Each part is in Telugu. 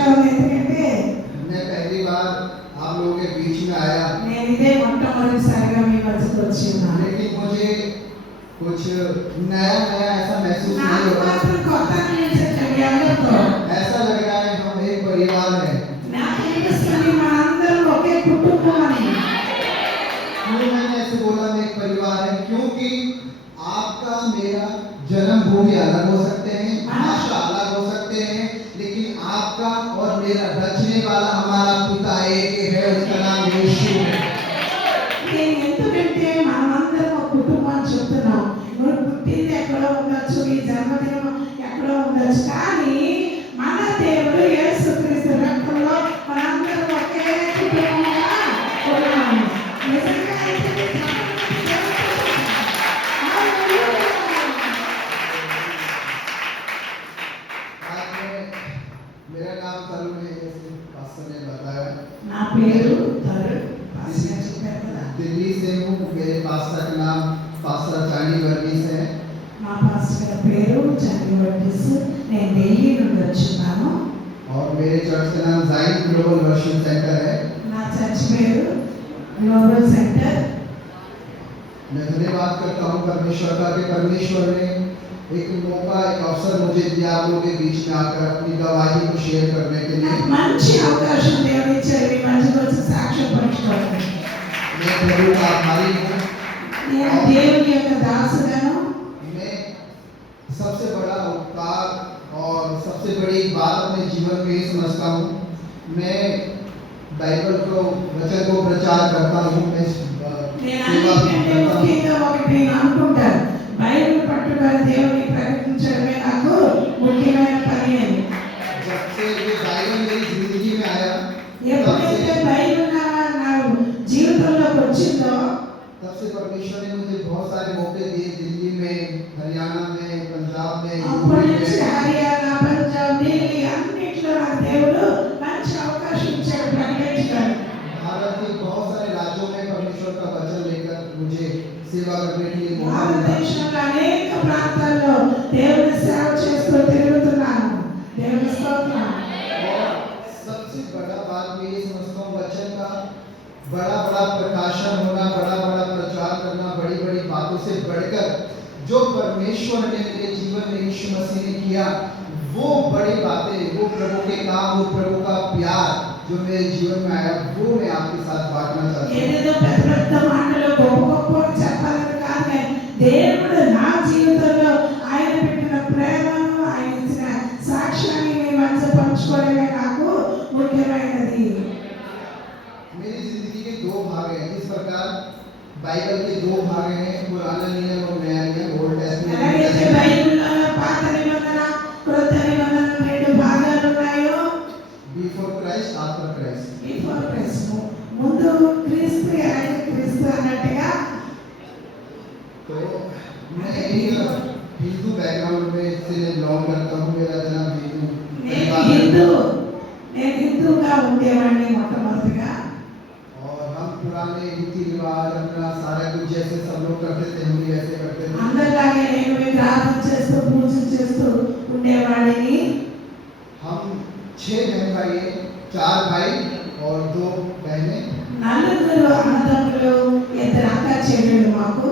సంతోషంగా ఉంది, ఎందుకంటే मैं पहली बार आप लोगों के बीच में आया, నేను इదే మొట్టమొదటిసారిగా మీ మధ్యకు వచ్చి ఉన్నాను. लेकिन मुझे कुछ नया नया ऐसा महसूस नहीं నాకు हो रहा। మాత్రం కొత్త అనిపించట్లేదు ఎవరితో. ऐसा लग रहा है हम एक परिवार है। నాకు అనిపిస్తుంది మనందరం ఒకే కుటుంబం అని. क्यों मैंने ऐसे बोला मैं एक परिवार है? क्योंकि आपका मेरा जन्म भूमि अलग हो सकते हैं, भाषा अलग हो सकते हैं, लेकिन आपका और मेरा रचने वाला हमारा पिता एक है, उसका नाम यीशु है। నేను ఎందుకంటే మనమందరం ఒక కుటుంబం అని చెప్తున్నాం. నువ్వు పుట్టింది ఎక్కడో ఉండొచ్చు, నీ జన్మదినం ఎక్కడో ఉండొచ్చు, కానీ మన దేవుడు యేసుక్రీస్తు రక్తంలో మనందరం ఒకే కుటుంబంగా ఉన్నాము. నిజంగా అయితే आज मेरा नाम तरुण है, जैसे पास्टर ने बताया। నా పేరు తరుణ్. పాస్టర్ చెప్పారు కదా. दिल्ली से हूँ। मेरे पास्टर का नाम पास्टर चानी वर्गीस है। మా పాస్టర్ గారి పేరు చంద్ర వర్గీస్. నేను ఢిల్లీ నుండి వచ్చున్నాను. और मेरे चर्च का नाम जाइन ग्लोबल वर्शिप सेंटर है। నా చర్చ్ పేరు గ్లోబల్ సెంటర్. मैं धन्यवाद करता हूँ परमेश्वर का कि परमेश्वर ने एक मौका, एक अवसर मुझे दिया आप लोगों के बीच में आकर अपनी गवाही को शेयर करने के लिए। మంచి అవకాశం దేవుడు ఇచ్చారు మీ మధ్యలో వచ్చి సాక్ష్యం పంచుకోవడానికి. मैं प्रभु का आभारी हूँ। నేను దేవుని యొక్క దాసుడను. मैं सबसे बड़ा उपकार और सबसे बड़ी बात अपने जीवन में ये समझता हूँ, मैं बाइबल को वचन को प्रचार करता हूँ। मैं నేను सेवा అన్నిటికంటే करता हूँ। ముఖ్యంగా ఒకటి నేను అనుకుంటాను, బైబిల్ పట్టుదల దేవుని ప్రకటించడమే నాకు ముఖ్యమైన పని అని. जब से ये बाइबल मेरी जिंदगी में आया, तब ఎప్పుడైతే से బైబిల్ నా జీవితంలోకి వచ్చిందో तब से परमेश्वर ने मुझे बहुत सारे मौके दिए, दिल्ली में, हरियाणा में, पंजाब में, అప్పటి यूपी నుంచి में। హర్యానా, పంజాబ్, ఢిల్లీ అన్నిట్లో నాకు దేవుడు మంచి అవకాశం ఇచ్చాడు ప్రకటించడానికి. भारत के बहुत सारे राज्यों में परमेश्वर का वचन लेकर मुझे सेवा करने के लिए मौका मिला। భారతదేశంలో అనేక ప్రాంతాల్లో దేవుని సేవ చేస్తూ తిరుగుతున్నాను. దేవుని స్తోత్రం. और सबसे बड़ा बात मैं ये समझता हूँ, वचन का बड़ा बड़ा प्रकाशन होना, बड़ा बड़ा प्रचार करना, बड़ी बड़ी बातों से बढ़कर जो परमेश्वर ने मेरे जीवन में यीशु मसीह ने किया, वो बड़ी बातें, वो प्रभु के काम, वो प्रभु का प्यार जो मेरे जीवन में आया, वो मैं आपके साथ बांटना चाहता हूँ। ఏదేదో పెద్ద పెద్ద మాటలు గొప్ప గొప్ప చెప్పాలని కాదు, కానీ దేవుడు నా జీవితంలో ఆయన పెట్టిన ప్రేమను, ఆయన ఇచ్చిన సాక్ష్యాన్ని మీ మధ్య పంచుకోవడమే నాకు ముఖ్యమైనది. मेरी जिंदगी के दो भाग हैं। इस प्रकार बाइबल के दो भाग हैं, पुराना नियम और नया नियम, ओल्ड ఎలాగైతే टेस्टमेंट। బైబిల్లో పాత నిబంధన, క్రొత్త నిబంధన రెండు భాగాలు ఉన్నాయో, before Christ, after Christ. Before Christ ముందు క్రీస్తు, అలాగే క్రీస్తు అన్నట్టుగా. तो मैं एक हिंदू बैकग्राउंड में से बिलोंग करता हूँ। मेरा जन्म हिंदू నేను హిందూగా ఉండేవాడిని మొట్టమొదటిగా. और हम पुराने रीति रिवाज अपना सारा कुछ जैसे सब लोग करते थे, हम भी ऐसे करते थे। అందరిలాగే నేను ప్రార్థన చేస్తూ పూజలు చేస్తూ ఉండేవాడిని. हम 6 बहन भाई हैं, 4 भाई और 2 बहनें। నలుగురు అన్నదమ్ములు, ఇద్దరు అక్క చెల్లెళ్ళు మాకు.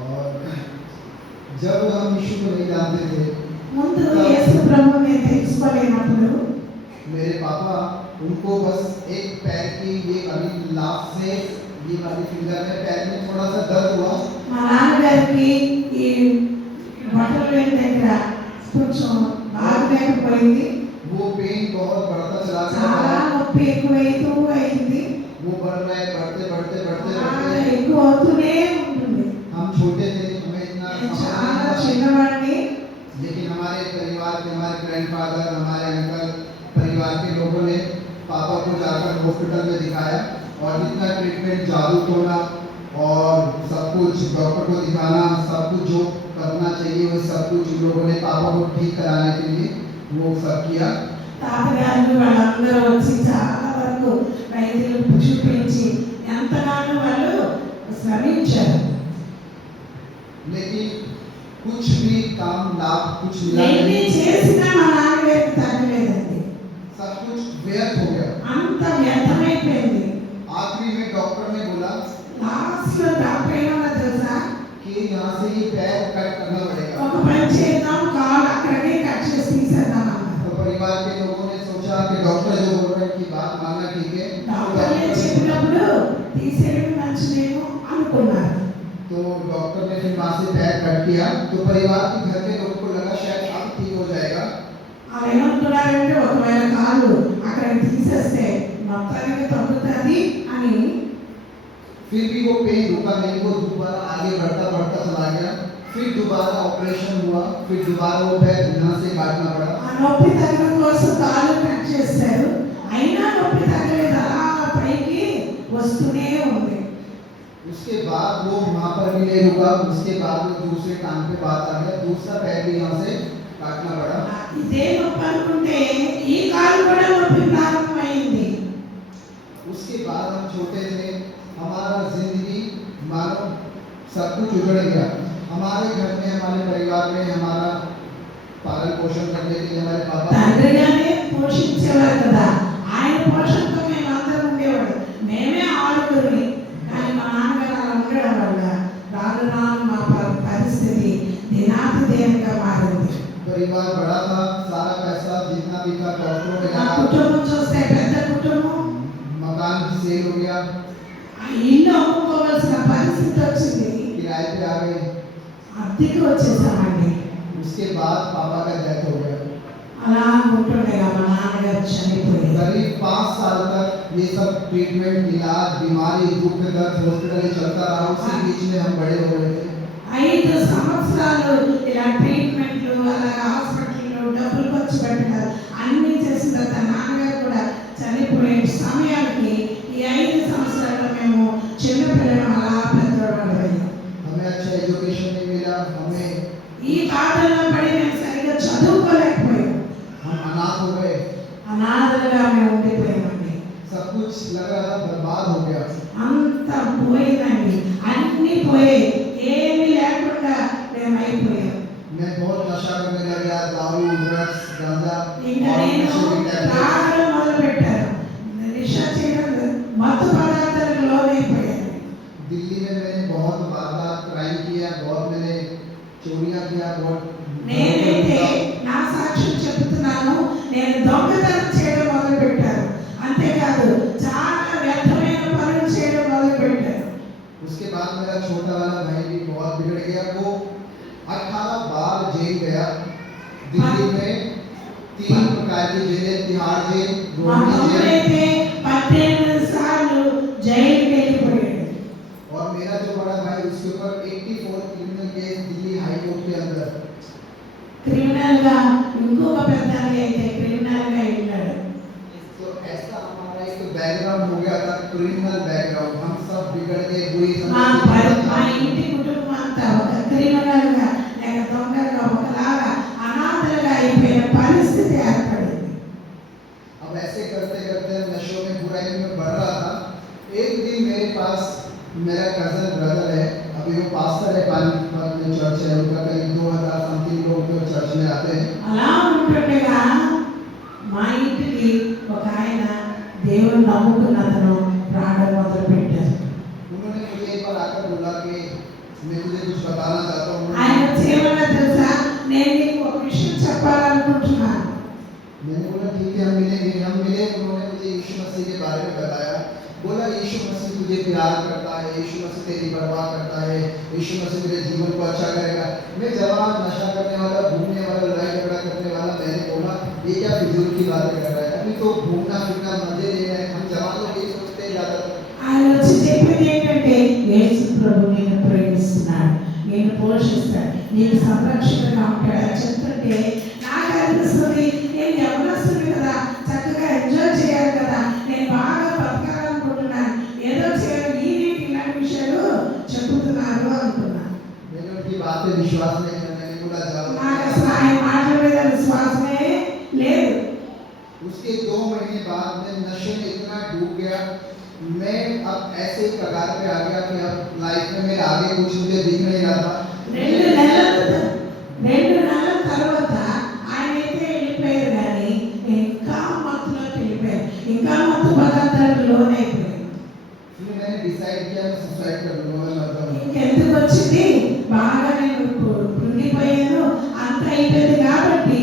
और जब हम यीशु को नहीं जानते थे, ముందు యేసు ప్రభువుని తెలుసుకోలేనప్పుడు मेरे पापा उनको बस एक पैर की ये वाली लाफ से ये वाली फिंगर में पैर में थोड़ा सा दर्द हुआ। మా నాన్నగారికి ఈ బట్టల వేలు దగ్గర కొంచెం బాగలేకపోయింది. वो पेन बहुत बढ़ता चला చాలా गया। నొప్పి ఎక్కువైతూ అయింది. वो बढ़ रहा है, बढ़ते बढ़ते बढ़ते చాలా बढ़ते। ఎక్కువ అవుతూనే ఉంటుంది. हम छोटे थे, हमें इतना నేను समझ చాలా नहीं था। చిన్నవాడిని. लेकिन हमारे परिवार के, हमारे ग्रैंडफादर, हमारे अंकल, परिवार के लोगों ने पापा को जाकर हॉस्पिटल में दिखाया और इतना ट्रीटमेंट, जादू टोना और सब कुछ डॉक्टर को दिखाना, सब कुछ जो करना चाहिए वो सब कुछ उन लोगों ने पापा को ठीक कराने के लिए वो सब किया। తాతగారు వాళ్ళందరూ వచ్చి చాలా వరకు వైద్యులు చూపించి ఎంతగానో వాళ్ళు శ్రమించారు. लेकिन कुछ भी काम लाभ कुछ मिला ఎన్ని नहीं। చేసినా మా నాన్నగారికి తగ్గలేదండి. सब कुछ व्यर्थ हो गया। అంత వ్యర్థమైపోయింది. आखिरी में डॉक्टर ने बोला లాస్ట్ లో డాక్టర్ ఏమన్నా తెలుసా? कि यहाँ से ये पैर कट करना पड़ेगा। ఒక పని చేద్దాం, కాలు అక్కడికే కట్ చేసి తీసేద్దాం అన్నారు. तो परिवार के लोगों ने सोचा कि डॉक्टर जो बोल रहे हैं की बात मानना ठीक है। డాక్టర్లే చెప్పినప్పుడు తీసేయడం మంచిదేమో అనుకున్నారు. तो डॉक्टर ने फिर वहाँ से पैर कट किया। तो परिवार के घर के लोगों को लगा शायद अब ठीक हो जाएगा। వాళ్ళు ఏమనుకున్నారంటే ఒకవేళ కాలు అక్కడ తీసేస్తే మొత్తానికి తగ్గుతుంది అని. फिर भी वो पेन रुका नहीं, वो दोबारा आगे बढ़ता बढ़ता चला गया। फिर दोबारा ऑपरेशन हुआ, फिर दोबारा वो पैर यहाँ से काटना पड़ा। ఆ నొప్పి తగ్గడం కోసం కాలు కట్ చేశారు. అయినా నొప్పి తగ్గలేదు, అలా పైకి వస్తూనే ఉంది. उसके बाद वो वहाँ पर भी नहीं रुका। उसके बाद वो दूसरे काम पे बात आ गया, दूसरा पैर भी यहाँ से काटना पड़ा। ఇదే నొప్పి అనుకుంటే ఈ కాలు కూడా నొప్పి ప్రారంభమైంది. उसके बाद हम छोटे थे, हमारा जिंदगी मानो सब कुछ उजड़ गया। हमारे घर में, हमारे परिवार में हमारा पालन पोषण करने के लिए हमारे पापा తండ్రిగానే పోషించేవారు కదా, ఆయన పోషణతో మేము అందరం ఉండేవాడు. మేమే ఆడుకుని, కానీ మా నాన్నగారు అలా ఉండడం వల్ల రాను రాను మా పరిస్థితి దినాతిదేనంగా మారింది. परिवार बड़ा था, सारा पैसा जितना भी था डॉक्टरों ने మా लगा, కుటుంబం చూస్తే పెద్ద కుటుంబం. मकान भी सेल हो गया, ఆ ఇల్లు అమ్ముకోవాల్సిన పరిస్థితి వచ్చింది. किराए पे आ गए। అద్దెకి వచ్చేసామండి. उसके बाद पापा का डेथ हो गया। అలా ఉంటుండగా మా నాన్నగారు చనిపోయి करीब 5 साल तक ये सब ट्रीटमेंट, इलाज, बीमारी, दुख दर्द हॉस्पिटल चलता रहा। उसी बीच में हम बड़े हो गए थे। 5 సంవత్సరాలు ఇలా ట్రీట్మెంట్లు, అలాగే హాస్పిటల్లో డబ్బులు ఖర్చు పెట్టారు. అన్నీ చేసిన తర్వాత నాన్నగారు కూడా చనిపోయే సమయానికి ఈ 5 సంవత్సరాల్లో మేము చిన్నపిల్లలు అలా పెద్దవాళ్ళం. हमें अच्छा एजुकेशन नहीं मिला, हमें ఈ బాధల్లో పడి మేము సరిగ్గా చదువుకోలేకపోయాం. हम अनाथ हो गए। అనాథలుగా మేము ఉండిపోయామండి. सब कुछ लग रहा था बर्बाद हो गया। అంత పోయిందండి, అన్నీ పోయాయి, ఏమీ లేకుండా మేము అయిపోయాం. मैं बहुत नशा करने लग गया, दारू, ड्रग्स, गांजा ఇంకా और నేను नशे की टैबलेट। తాగడం మొదలుపెట్టాను, నిశా చేయడం, మత్తు పదార్థాలకు లోనైపోయాను. दिल्ली में मैंने बहुत वारदात क्राइम किया, बहुत मैंने चोरियां किया, बहुत నేనైతే నా సాక్ష్యం చెప్తున్నాను, నేను దొంగతనం చేయడం మొదలుపెట్టాను. అంతేకాదు చాలా వ్యర్థమైన పనులు చేయడం మొదలుపెట్టాను. उसके बाद मेरा छोटा वाला भाई भी बहुत बिगड़ गया। वो 18 बार जेल गया। दिल्ली में 3 प्रकार की जेलें, तिहाड़ जेल, మా रोहिणी जेल తమ్ముడైతే 18 సార్లు జైలుకి వెళ్ళిపోయాడు. और मेरा जो बड़ा भाई उसके ऊपर 84 criminal case Delhi high court के अंदर। క్రిమినల్ గా ఇంకొక పెద్ద అయితే క్రిమినల్ గా వెళ్ళాడు. तो ऐसा हमारा एक बैकग्राउंड हो गया था, क्रिमिनल बैकग्राउंड। हम सब बिगड़ गए, बुरी మా समझ ఇంటి కుటుంబం అంతా ఒక క్రిమినల్ గా లేక దొంగగా ఒకలాగా అనాథలుగా అయిపోయిన పరిస్థితి ఏర్పడింది. अब ऐसे करते करते हम नशों में, बुराई में बढ़ रहा था। एक दिन मेरे पास मेरा कजन ब्रदर है, अभी वो पास्टर है, पानीपत में चर्च है उनका, करीब 2000 समथिंग लोग तो चर्च में आते हैं। అలా ఉంటుండగా మా ఇంటికి ఒక ఆయన దేవుని నమ్ముకున్న అతను రావడం మొదలు పెట్టారు. उन्होंने मुझे एक बार आकर बोला कि मैं तुझे कुछ बताना चाहता हूँ। ఆయన చేయమన్నా తెలుసా, నేను నీకు ఒక విషయం చెప్పాలనుకుంటున్నాను. मैंने बोला ठीक है, हम मिलेंगे। हम मिले, उन्होंने मुझे यीशु मसीह के बारे में बताया। बोला यीशु मसीह तुझे प्यार करता है, यीशु मसीह तेरी परवाह करता है, यीशु मसीह तेरे जीवन को अच्छा करेगा। मैं जवान, नशा करने वाला, घूमने वाला, लड़ाई झगड़ा करने वाला, मैंने बोला ये क्या फिजूल की बातें कर रहा है, अभी तो घूमना फिरना मजे ले रहे हैं। हम जवान लोग यही सोचते हैं ज्यादातर। ఆయన వచ్చి చెప్పింది ఏంటంటే, యేసు ప్రభు నిన్ను ప్రేమిస్తున్నాడు, నిన్ను పోషిస్తాడు, నీకు సంరక్షణగా ఉంటాడు అని చెప్తుంటే నాకు అనిపిస్తుంది, నేను యవనస్తుని కదా, చక్కగా ఎంజాయ్ చేయాలి కదా, నేను బాగా బతకాలనుకుంటున్నాను, ఏదో చేయాలి, ఈ ఇలాంటి విషయాలు చెబుతున్నారు అనుకున్నాను. मैंने उनकी बात पे विश्वास नहीं किया। मैंने बोला जाओ। నాకు అసలు ఆయన మాటల మీద విశ్వాసమే లేదు. उसके 2 महीने बाद मैं नशे में इतना डूब गया, मैं अब ऐसे कगार पे आ गया कि अब लाइफ में मेरे आगे कुछ मुझे दिख नहीं रहा था। 2 నెలల తర్వాత ఆయన అయితే వెళ్ళిపోయారు, కానీ ఇంకా మత్తులో फिर मैंने डिसाइड किया मैं सुसाइड कर लूंगा, मैं मर जाऊंगा। ఇంకెందుకు వచ్చింది బాగా నేను కృంగిపోయాను అంత అయిపోయింది కాబట్టి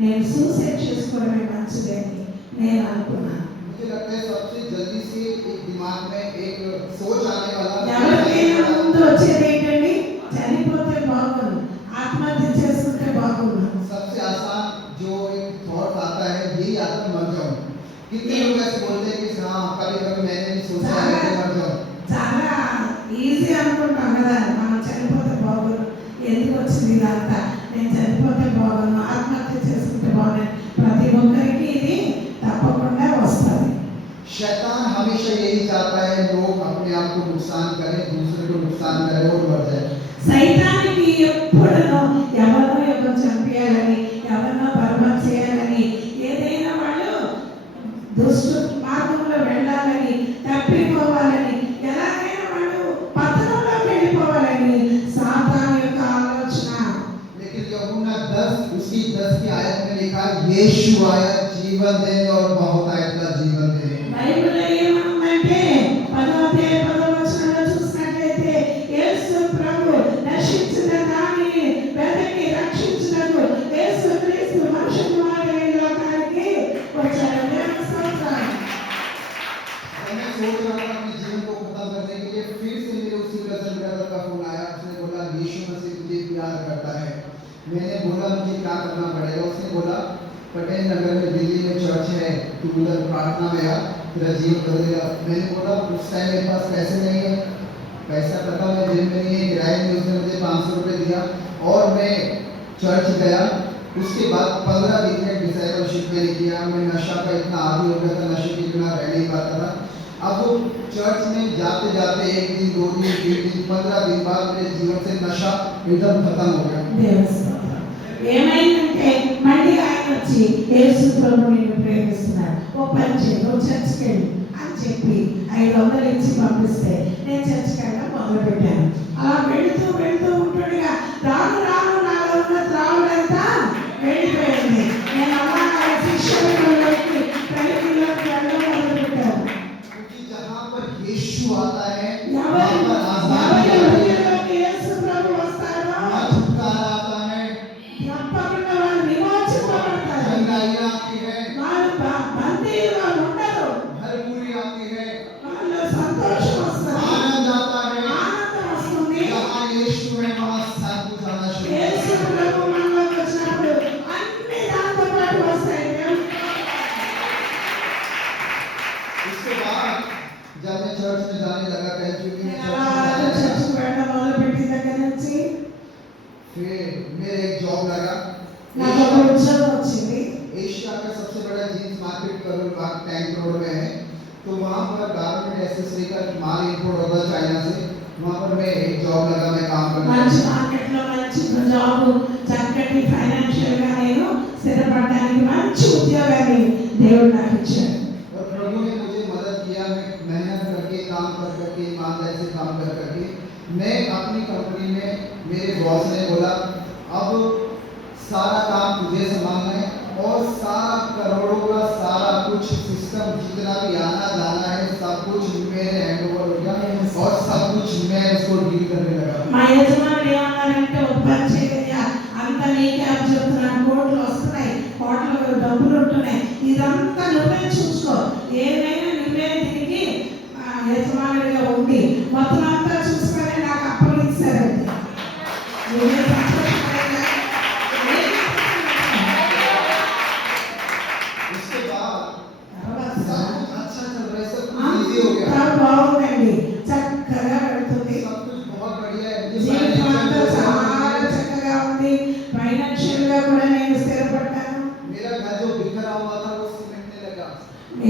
నేను సూసైడ్ చేసుకోవడమే మంచిదని నేను అనుకున్నాను. मुझे लगता है सबसे जल्दी से एक दिमाग में एक सोच आने वाला ఎవరికైనా ముందు వచ్చేది ఏంటండి చనిపోతే బాగుండు ఆత్మహత్య చేసుకుంటే బాగుండు. सबसे आसान जो एक थॉट आता है यही आता है मर जाऊं। कितने लोग ऐसे बोलते हैं कि हाँ कभी कभी मैंने भी सोचा है कि मर जाऊं। చాలా ఈజీ అనుకుంటాం కదా మనం చనిపోతే బాగుండు ఎందుకు వచ్చింది ఇదంతా నేను చనిపోతే బాగుండు ఆత్మహత్య చేసుకుంటే బాగుండు ప్రతి ఒక్కరికి ఇది తప్పకుండా వస్తుంది. शैतान हमेशा यही चाहता है लोग अपने आप को नुकसान करें, दूसरे को नुकसान करें और मर जाए। సైతానికి ఎప్పుడూ ఎవరినో ఎవరు చంపేయాలని ఎవరినో బర్బాద్ చేయాలని ఏదైనా వాళ్ళు దుష్టు మార్గంలో వెళ్ళాలని తప్పిపోవాలని ఎలాగైనా వాళ్ళు పతనంలోకి వెళ్ళిపోవాలని సాతాను యొక్క ఆలోచన. लेकिन यूहन्ना 10 उसकी 10 की आयत में लिखा यीशु आया जीवन देने और बहुत आया इतना जीवन देने। బైబిల్లో ఏమనుందంటే 10వ చూసినట్లయితే యేసు ప్రభు నశించిన దానిని వెతికి రక్షించుటకు యేసు క్రీస్తు మనుష్య కుమారుడై ఈ లోకానికి వచ్చాడు. దేవుని స్తోత్రం. मैं सोच रहा था अपने जीवन को खत्म करने के लिए, फिर से मेरे उसी कजन ब्रदर का फोन आया। उसने बोला यीशु मसीह तुझे प्यार करता है। मैंने बोला मुझे क्या करना पड़ेगा? उसने बोला पटेल नगर में दिल्ली में चर्च है, तू उधर प्रार्थना में आ, तेरा जीवन बदलेगा। मैंने बोला उस टाइम मेरे पास पैसे नहीं है, पैसा पता मैं जेब में नहीं है, किराए में उसने मुझे 500 रुपये दिया और मैं चर्च गया। उसके बाद 15 दिन में डिसाइपलशिप मैंने किया। मैं नशा का इतना आदी हो गया था, नशे के बिना रह नहीं पाता था। अब वो चर्च में जाते जाते 1 दिन 2 दिन 3 दिन 15 दिन बाद मेरे जीवन से नशा एकदम खत्म हो गया। దేవుని స్తోత్రం. ఏమైందంటే మళ్ళీ ఆయన వచ్చి యేసు ప్రభు నిన్ను ప్రేమిస్తున్నాడు ఓ పని చేయి నువ్వు చర్చికి వెళ్ళు అని చెప్పి 500 ఇచ్చి పంపిస్తే నేను చర్చికి వెళ్ళడం మొదలుపెట్టాను. అలా వెళుతూ వెళుతూ ఉంటుండగా రాను రాను నాలో ఉన్న త్రావుడంతా వెళ్ళిపోయింది. నేను అలా శిష్యులలోకి ప్రగతిలోకి వెళ్ళడం మొదలుపెట్టాను. क्योंकि जहाँ पर यीशु आता है ఎవరి वहाँ पर आजादी ఎవరి आती है, హృదయంలోకి యేసు ప్రభు వస్తాడో वहाँ छुटकारा आता है, తప్పకుండా వాళ్ళు విమోచింపబడతారు. चंगाई आती है, వాళ్ళు బందీలుగా ఉండరు. भरपूरी आती है, వాళ్ళు సంతోషం వస్తుంది आनंद आता है। ఆనందం వస్తుంది. जहाँ यीशु है वहाँ सब कुछ आना शुरू యేసు होता है। ప్రభు మనలోకి వచ్చినప్పుడు అన్ని దాంతో పాటు వస్తాయి. उसके बाद जब मैं चर्च में जाने लगा कह चुकी मैं चर्च में అలా जाने लगा, చర్చికి వెళ్ళడం మొదలుపెట్టిన దగ్గర నుంచి फिर मेरे एक जॉब लगा। నాకు ఒక ఉద్యోగం వచ్చింది. एशिया का सबसे बड़ा jeans market Karol Bagh tank road में है। तो वहाँ पर गारमेंट एसेसरी का माल इंपोर्ट होता है चाइना से। वहाँ पर मैं एक जॉब लगा, मैं काम करता మంచి था। మార్కెట్లో మంచి జాబ్ చక్కటి ఫైనాన్షియల్ గా నేను స్థిరపడడానికి మంచి ఉద్యోగాన్ని దేవుడు నాకు ఇచ్చాడు. और प्रभु ने मुझे मदद किया। मैं मेहनत करके काम कर करके ईमानदारी से काम कर करके मैं अपनी कंपनी में मेरे बॉस ने बोला अब सारा काम तुझे संभालना है और सारा करोड़ों का सारा कुछ सिस्टम जितना भी आना जाना है सब कुछ मेरे हैंड ओवर हो गया और सब कुछ मैं उसको डील करने लगा। మా యజమానుడు ఏమన్నారంటే ఒక పని చేయగా అంత నీకే చెప్తున్నాను కోట్లు వస్తున్నాయి కోట్ల డబ్బులు ఉంటున్నాయి ఇదంతా నువ్వే చూసుకో ఏదైనా నువ్వే దీనికి యజమానుడిగా ఉండి మొత్తం అంతా చూసుకొని నాకు అప్పగిస్తారండి. నువ్వే సంతోషపడేలా, उसके बाद తర్వాత सब कुछ अच्छा चल रहा है, सब कुछ इजी हो गया, అంతా బాగుందండి చక్కగా వెళ్తుంది. सब कुछ बहुत बढ़िया है। मुझे జీవితం అంతా financial చాలా support చక్కగా ఉంది. ఫైనాన్షియల్ గా కూడా నేను స్థిరపడ్డాను. मेरा घर जो बिखरा हुआ था वो सिमटने लगा।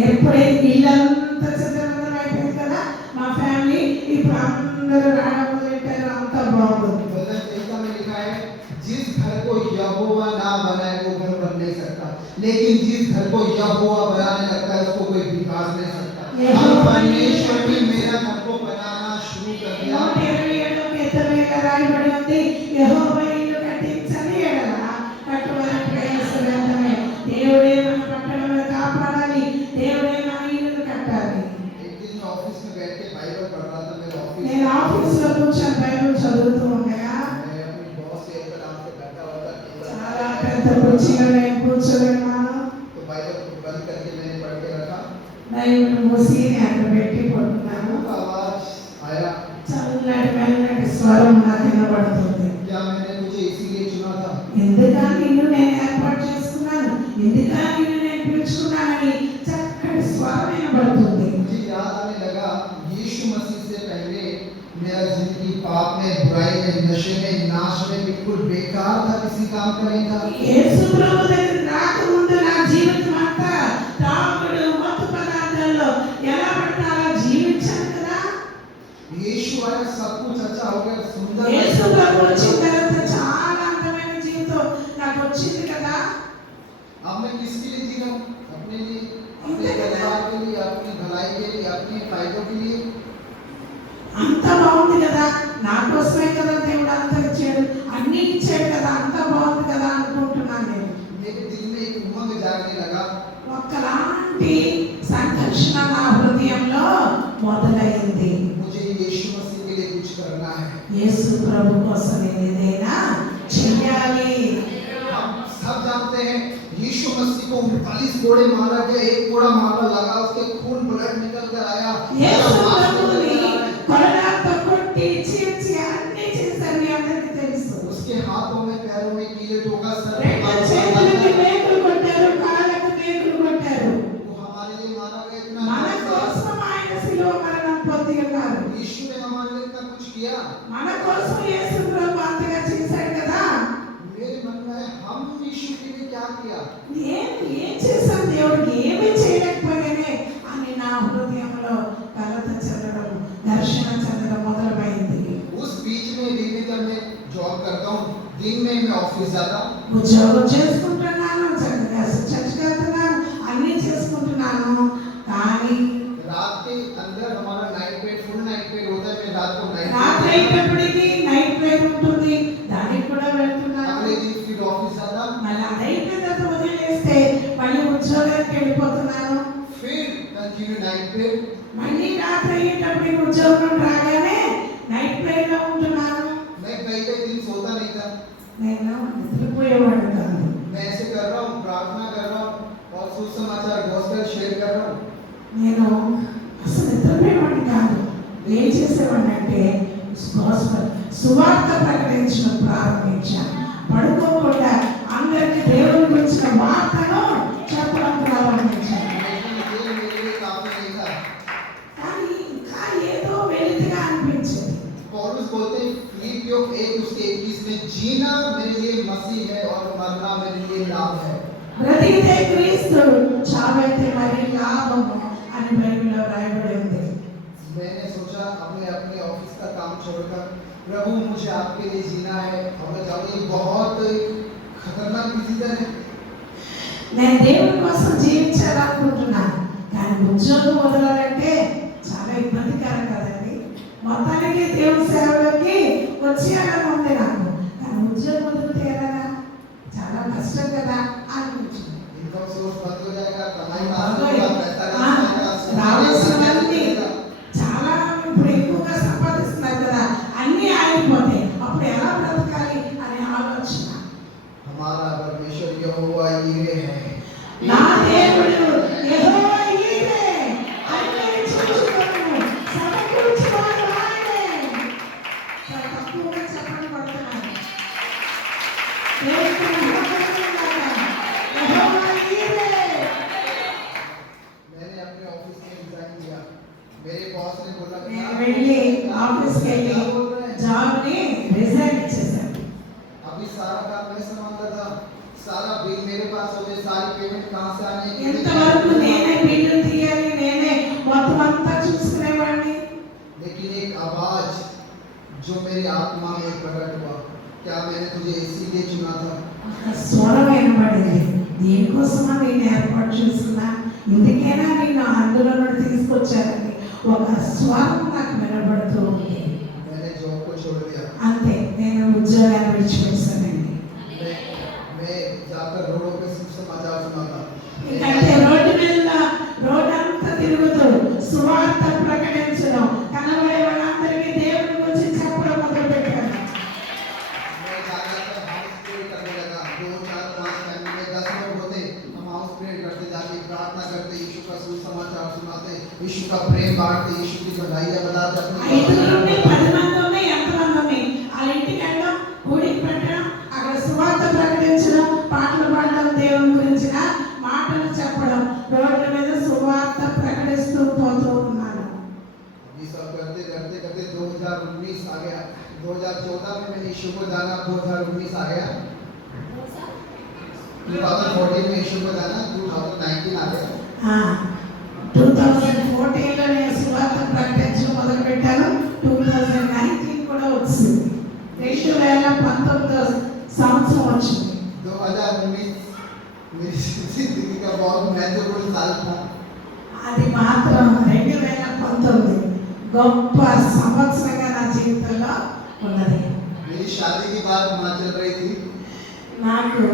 ఎప్పుడైతే ఇల్లంతా సిద్ధమందరం అయిపోయింది కదా మా ఫ్యామిలీ ఇప్పుడు అందరూ రావడం మొదలెట్టారు అంతా బాగుంది. भजन संहिता में लिखा है जिस घर को यहोवा ना बनाए वो घर बन नहीं सकता, लेकिन जिस घर को यहोवा बनाने लगता है उसको कोई बिगाड़ नहीं सकता। अब परमेश्वर ने मेरा घर को बनाना शुरू कर दिया। 127 కీర్తనలో రాయబడి ఉంది యెహోవా ఇల్లు కట్టించని ఎడల కట్టువారి ప్రయాసవంతమే. దేవుడే మన పట్టణాలను కాపాడాలి, దేవుడే మన ఇల్లును కట్టాలి. एक दिन मैं ऑफिस में बैठ के ఆఫీస్లో కూర్చొని బైబిల్ చదువుతూ ఉండగా मैं अपनी बॉस के ऊपर आराम से बैठा हुआ था చాలా పెద్ద కుర్చీలో నేను కూర్చొని ఉన్నాను. तो बाइबल को बंद करके मैंने पढ़ के रखा బైబిల్ మూసి అక్కడ పెట్టి పడుకున్నాను. का आवाज आया చల్లటి మెల్లటి స్వరం నాకు వినబడుతుంది. क्या मैंने तुझे इसीलिए चुना था ఎందుకా నిన్ను నేను ఏర్పాటు చేసుకున్నాను, ఎందుకా నిన్ను నేను పిలుచుకున్నానని చక్కటి స్వరం వినబడుతుంది. मुझे याद आने लगा यीशु मसीह से पहले मेरा जिंदगी पाप में बुराई में नशे में नाश में बिल्कुल बेकार था किसी काम का नहीं था యేసు ప్రభు దగ్గర రాకముందు నా జీవితం అంతా తాగుడు మత్తు పదార్థాల్లో ఎలా పడితే అలా జీవించాను కదా. यीशु आया सब कुछ अच्छा हो गया सुंदर యేసు ప్రభు వచ్చిన తర్వాత చాలా అందమైన జీవితం నాకు వచ్చింది కదా. अब मैं किसके लिए जी रहा हूँ अपने लिए अपने परिवार के लिए अपनी भलाई के लिए अपने फायदों के लिए అంత బాగుంది కదా, నా కోసమే కదా దేవుడు అంతా ఇచ్చాడు, అన్ని ఇచ్చాడు కదా, అంత బాగుంది కదా అనుకుంటున్నాను నేను. मेरे दिल में एक उमंग जागने लगा ఒక్కలాంటి సంఘర్షణ నా హృదయంలో మొదలైంది. मुझे यीशु मसीह के लिए कुछ करना है యేసు ప్రభు కోసం నేను ఏదైనా చెయ్యాలి. हम सब जानते हैं यीशु मसीह को 39 कोड़े मारा गया एक कोड़ा मारा लगा उसके खून ब्लड निकल कर आया యేసు ప్రభుని కొరడాతో కొట్టి చీల్చి అన్ని చేశారు, మీ అందరికీ తెలుసు. उसके हाथों में पैरों में कीले ठोका सर पे రెండు मारा చేతులకి మేకులు కొట్టారు, కాళ్ళకి మేకులు కొట్టారు. वो हमारे लिए मारा गया इतना మన కోసం ఆయన శిలువ మరణం పొంది ఉన్నారు. यीशु ने हमारे लिए इतना कुछ किया మన కోసం యేసు ప్రభు అంతగా చేశాడు కదా. मेरे मन में है, हम यीशु के लिए क्या किया నేను ఏం చేశాను దేవుడికి, ఏమీ చేయలేకపోయానే అని నా హృదయంలో కలత చెందడం, దర్శన చెందడం మొదలైంది. उस बीच में रिलीजन में जॉब करता हूँ दिन में मैं ऑफिस जाता हूँ ఉద్యోగం చేసుకుంటున్నాను, చక్కగా చర్చ్ వెళ్తున్నాను, అన్నీ చేసుకుంటున్నాను. కానీ रात के अंदर हमारा night paid full night paid होता है मैं रात को రాత్రి नाइट అయినప్పటికీ నైట్ ప్రేయర్ ఉంటుంది, దానికి కూడా వెళ్తున్నాను. अगले दिन फिर ऑफिस जाता మళ్ళీ అది అయిపోయిన తర్వాత వదిలేస్తే మళ్ళీ ఉద్యోగానికి వెళ్ళిపోతున్నాను. फिर कंटिन्यू नाइट पेड మళ్ళీ రాత్రి అయ్యేటప్పటికి ఉద్యోగం రాగానే నైట్ ప్రేయర్లో ఉంటున్నాను. मैं कई कई दिन सोता नहीं था నేను నిద్రపోయేవాడు కాదు. मैं ऐसे कर रहा हूँ प्रार्थना कर रहा हूँ और सुसमाचार गॉस्पेल शेयर कर रहा हूँ నేను అసలు నిద్రపోయేవాడిని కాదు. ఏం చేసేవాడిని అంటే సువార్త ప్రకటించడం ప్రారంభించాను. పడుకోకుండా అందరికీ దేవుని గురించిన వార్తను చెప్పడం ప్రారంభించాను. लेकिन ये मेरे लिए काफी नहीं था కానీ ఇంకా ఏదో వెలితిగా అనిపించింది. पौलुस बोलते हैं फिलिपियों 1:21 में जीना मेरे लिए मसीह है और मरना मेरे लिए लाभ है బ్రతికితే క్రీస్తు, చావైతే మరి లాభము అని బైబిల్లో రాయబడి ఉంది. मैंने सोचा अपने अपने ऑफिस का काम छोड़कर प्रभु मुझे आपके लिए जीना है और मैं चाहूँ ये बहुत खतरनाक डिसीजन है నేను దేవుని కోసం జీవించాలనుకుంటున్నాను, కానీ ఉద్యోగం వదలాలంటే చాలా ఇబ్బందికరం కదండి. మొత్తానికి దేవుని సేవలోకి వచ్చేయాలని ఉంది నాకు, కానీ ఉద్యోగం వదిలితే ఎలాగా, చాలా కష్టం కదా అనిపించింది. इनकम सोर्स बंद हो जाएगा कमाई రావాల్సినవన్నీ చాలా ఇప్పుడు ఎక్కువగా సంపాదిస్తున్నారు కదా, అన్నీ ఆగిపోతాయి, అప్పుడు ఎలా బ్రతకాలి అనే ఆలోచన. हमारा परमेश्वर यहोवा यीरे है నా దేవుడు యెహోవా యీరే, అన్నీ చూచుకొను, సమకూర్చువాడు ఆయనే. చాలా తక్కువగా చెప్పండి పడుతున్నాను. దేవుడికి మహిమ యెహోవా యీరే. मैंने अपने ऑफिस में रिजाइन किया मेरे बॉस ने बोला నేను వెళ్ళి ఆఫీస్కి వెళ్ళి జాబ్ని రిజైన్ ఇచ్చేసాను. अभी सारा काम मैं संभालता था सारा बिल मेरे पास हो गए सारी पेमेंट कहाँ से आने की ఎంతవరకు నేనే బిల్లు తీయాలి, నేనే మొత్తం అంతా చూసుకునేవాడిని. लेकिन एक आवाज जो मेरी आत्मा में प्रकट हुआ क्या मैंने तुझे इसीलिए चुना था ఒక స్వరం వినబడింది, దీనికోసమా నేను ఏర్పాటు చేసుకున్నా, ఇందుకేనా నేను అందులో నుండి తీసుకొచ్చానని ఒక స్వరం నాకు వినబడుతూ ఉంది. मैंने जॉब को छोड़ दिया అంతే, నేను ఉద్యోగాన్ని విడిచిపెట్టానండి. मैं जाकर रोडों पे सुसमाचार सुनाता ఎందుకంటే రోడ్డంతా తిరుగుతూ సువార్త ప్రకటించడం, కనబడే వాళ్ళందరికీ దేవుని గురించి भाई बताते अपनी 5 నుండి 10 మంది ఉన్నాయి, ఎంతమంది ఉన్నాయి, వాళ్ళ ఇంటికి వెళ్ళడం, కూడికి పెట్టడం, అక్కడ సువార్త ప్రకటించడం, పాటలు పాడడం, దేవుని గురించిన మాటలు చెప్పడం, రోడ్ల మీద సువార్త ప్రకటిస్తూ పోతూ ఉన్నారు. ये सब करते करते करते 2019 आ गया. 2014 में मैंने यीशु को जाना, 2019 आ गया. 2014 में यीशु को जाना, 2019 आ गया. 2014లో నేను సువార్త ప్రకటించడం మొదలు పెట్టాను. 2019 కూడా వచ్చింది. 2019 సంవత్సరం వచ్చింది. 2019 मेरी जिंदगी का बहुत महत्वपूर्ण साल था. అది మాత్రం 2019 గొప్ప సంవత్సరంగా నా జీవితంలో ఉన్నది. मेरी शादी की बात वहाँ चल रही थी. నాకు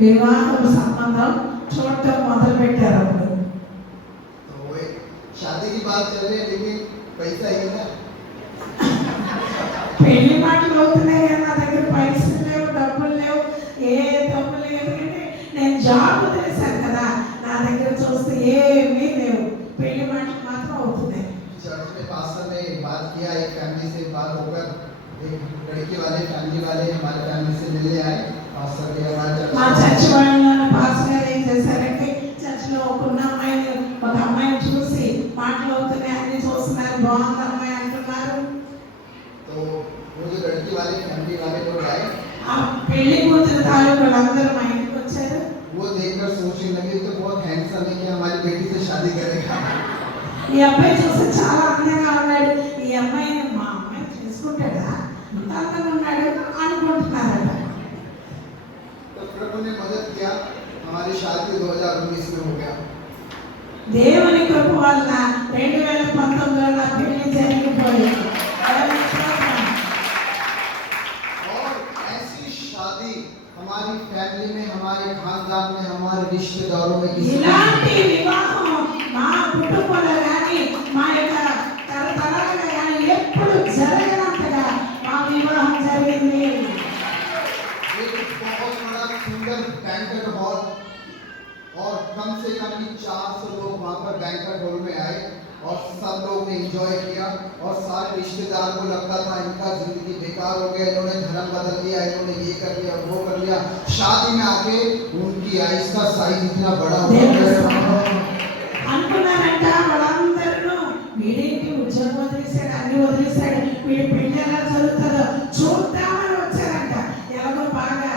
వివాహం సంబంధం చూడటం మొదలు పెట్టారు అప్పుడు. तो वो एक शादी की बात चल रही है, लेकिन पैसा ही ना. పెళ్లి మాటలు అవుతున్నాయి కానీ నా దగ్గర పైసలు లేవు, డబ్బులు లేవు, ఏ డబ్బులు లేవు. ఎందుకంటే నేను జాబ్ వదిలేశాను కదా, నా దగ్గర చూస్తే ఏమీ లేవు. పెళ్లి మాటలు మాత్రం అవుతున్నాయి. चर्च में पास्टर ने बात किया, एक फैमिली से बात होकर एक लड़के वाले फैमिली वाले हमारे फैमिली से मिलने आए. पास्टर ने हमारे మా చర్చ్ వాళ్ళ పాస్టర్ గారు ఏం చేశారంటే చర్చ్లో ఒక అమ్మాయిని చూసి మాటలు అవుతున్నాయి, అన్ని చూస్తున్నారు, బాగుంది అమ్మాయి అంటున్నారు. तो वो जो लड़की वाले फैमिली वाले लोग आए, ఆ పెళ్లి కూతురు తాలూకు వాళ్ళందరూ మా ఇంటికి వచ్చారు. वो देखकर सोचने लगे तो बहुत हैंडसम है कि हमारी बेटी से शादी करेगा. ఈ అబ్బాయి చూస్తే చాలా అందంగా ఉన్నాడు, ఈ అమ్మాయిని మా అమ్మాయి చేసుకుంటాడా, అంత అందంగా ఉన్నాడు అనుకుంటున్నారట. तो प्रभु ने मदद किया, हमारी शादी 2019 में हो गया. దేవుని కృప వల్ల 2019లో నా పెళ్లి జరిగిపోయింది. और ऐसी शादी हमारी फैमिली में, हमारे खानदान में, हमारे रिश्तेदारों में किसी ఇలాంటి వివాహం మా కుటుంబంలో కానీ మా యొక్క తరతరాలుగా కానీ ఎప్పుడు జరగనంతగా మా వివాహం జరిగింది. एक बहुत बड़ा सुंदर बैंक्वेट हॉल, और कम से कम 400 लोग वहाँ पर बैंक्वेट हॉल में आए और सब लोग ने एंजॉय किया. और सारे रिश्तेदार को लगता था इनका जिंदगी बेकार हो गया, इन्होंने धर्म बदल लिया, इन्होंने ये कर लिया, वो कर लिया. शादी में आके उनकी आइस का साइज इतना बड़ा हो गया. అనుకున్నారంట వాళ్ళందరూ, వీడేంటి ఉద్యోగం వదిలేశాడు, అన్ని వదిలేశాడు, వీడి పెళ్లి ఎలా జరుగుతుందో చూద్దామని వచ్చారంట. ఎలాగో బాగా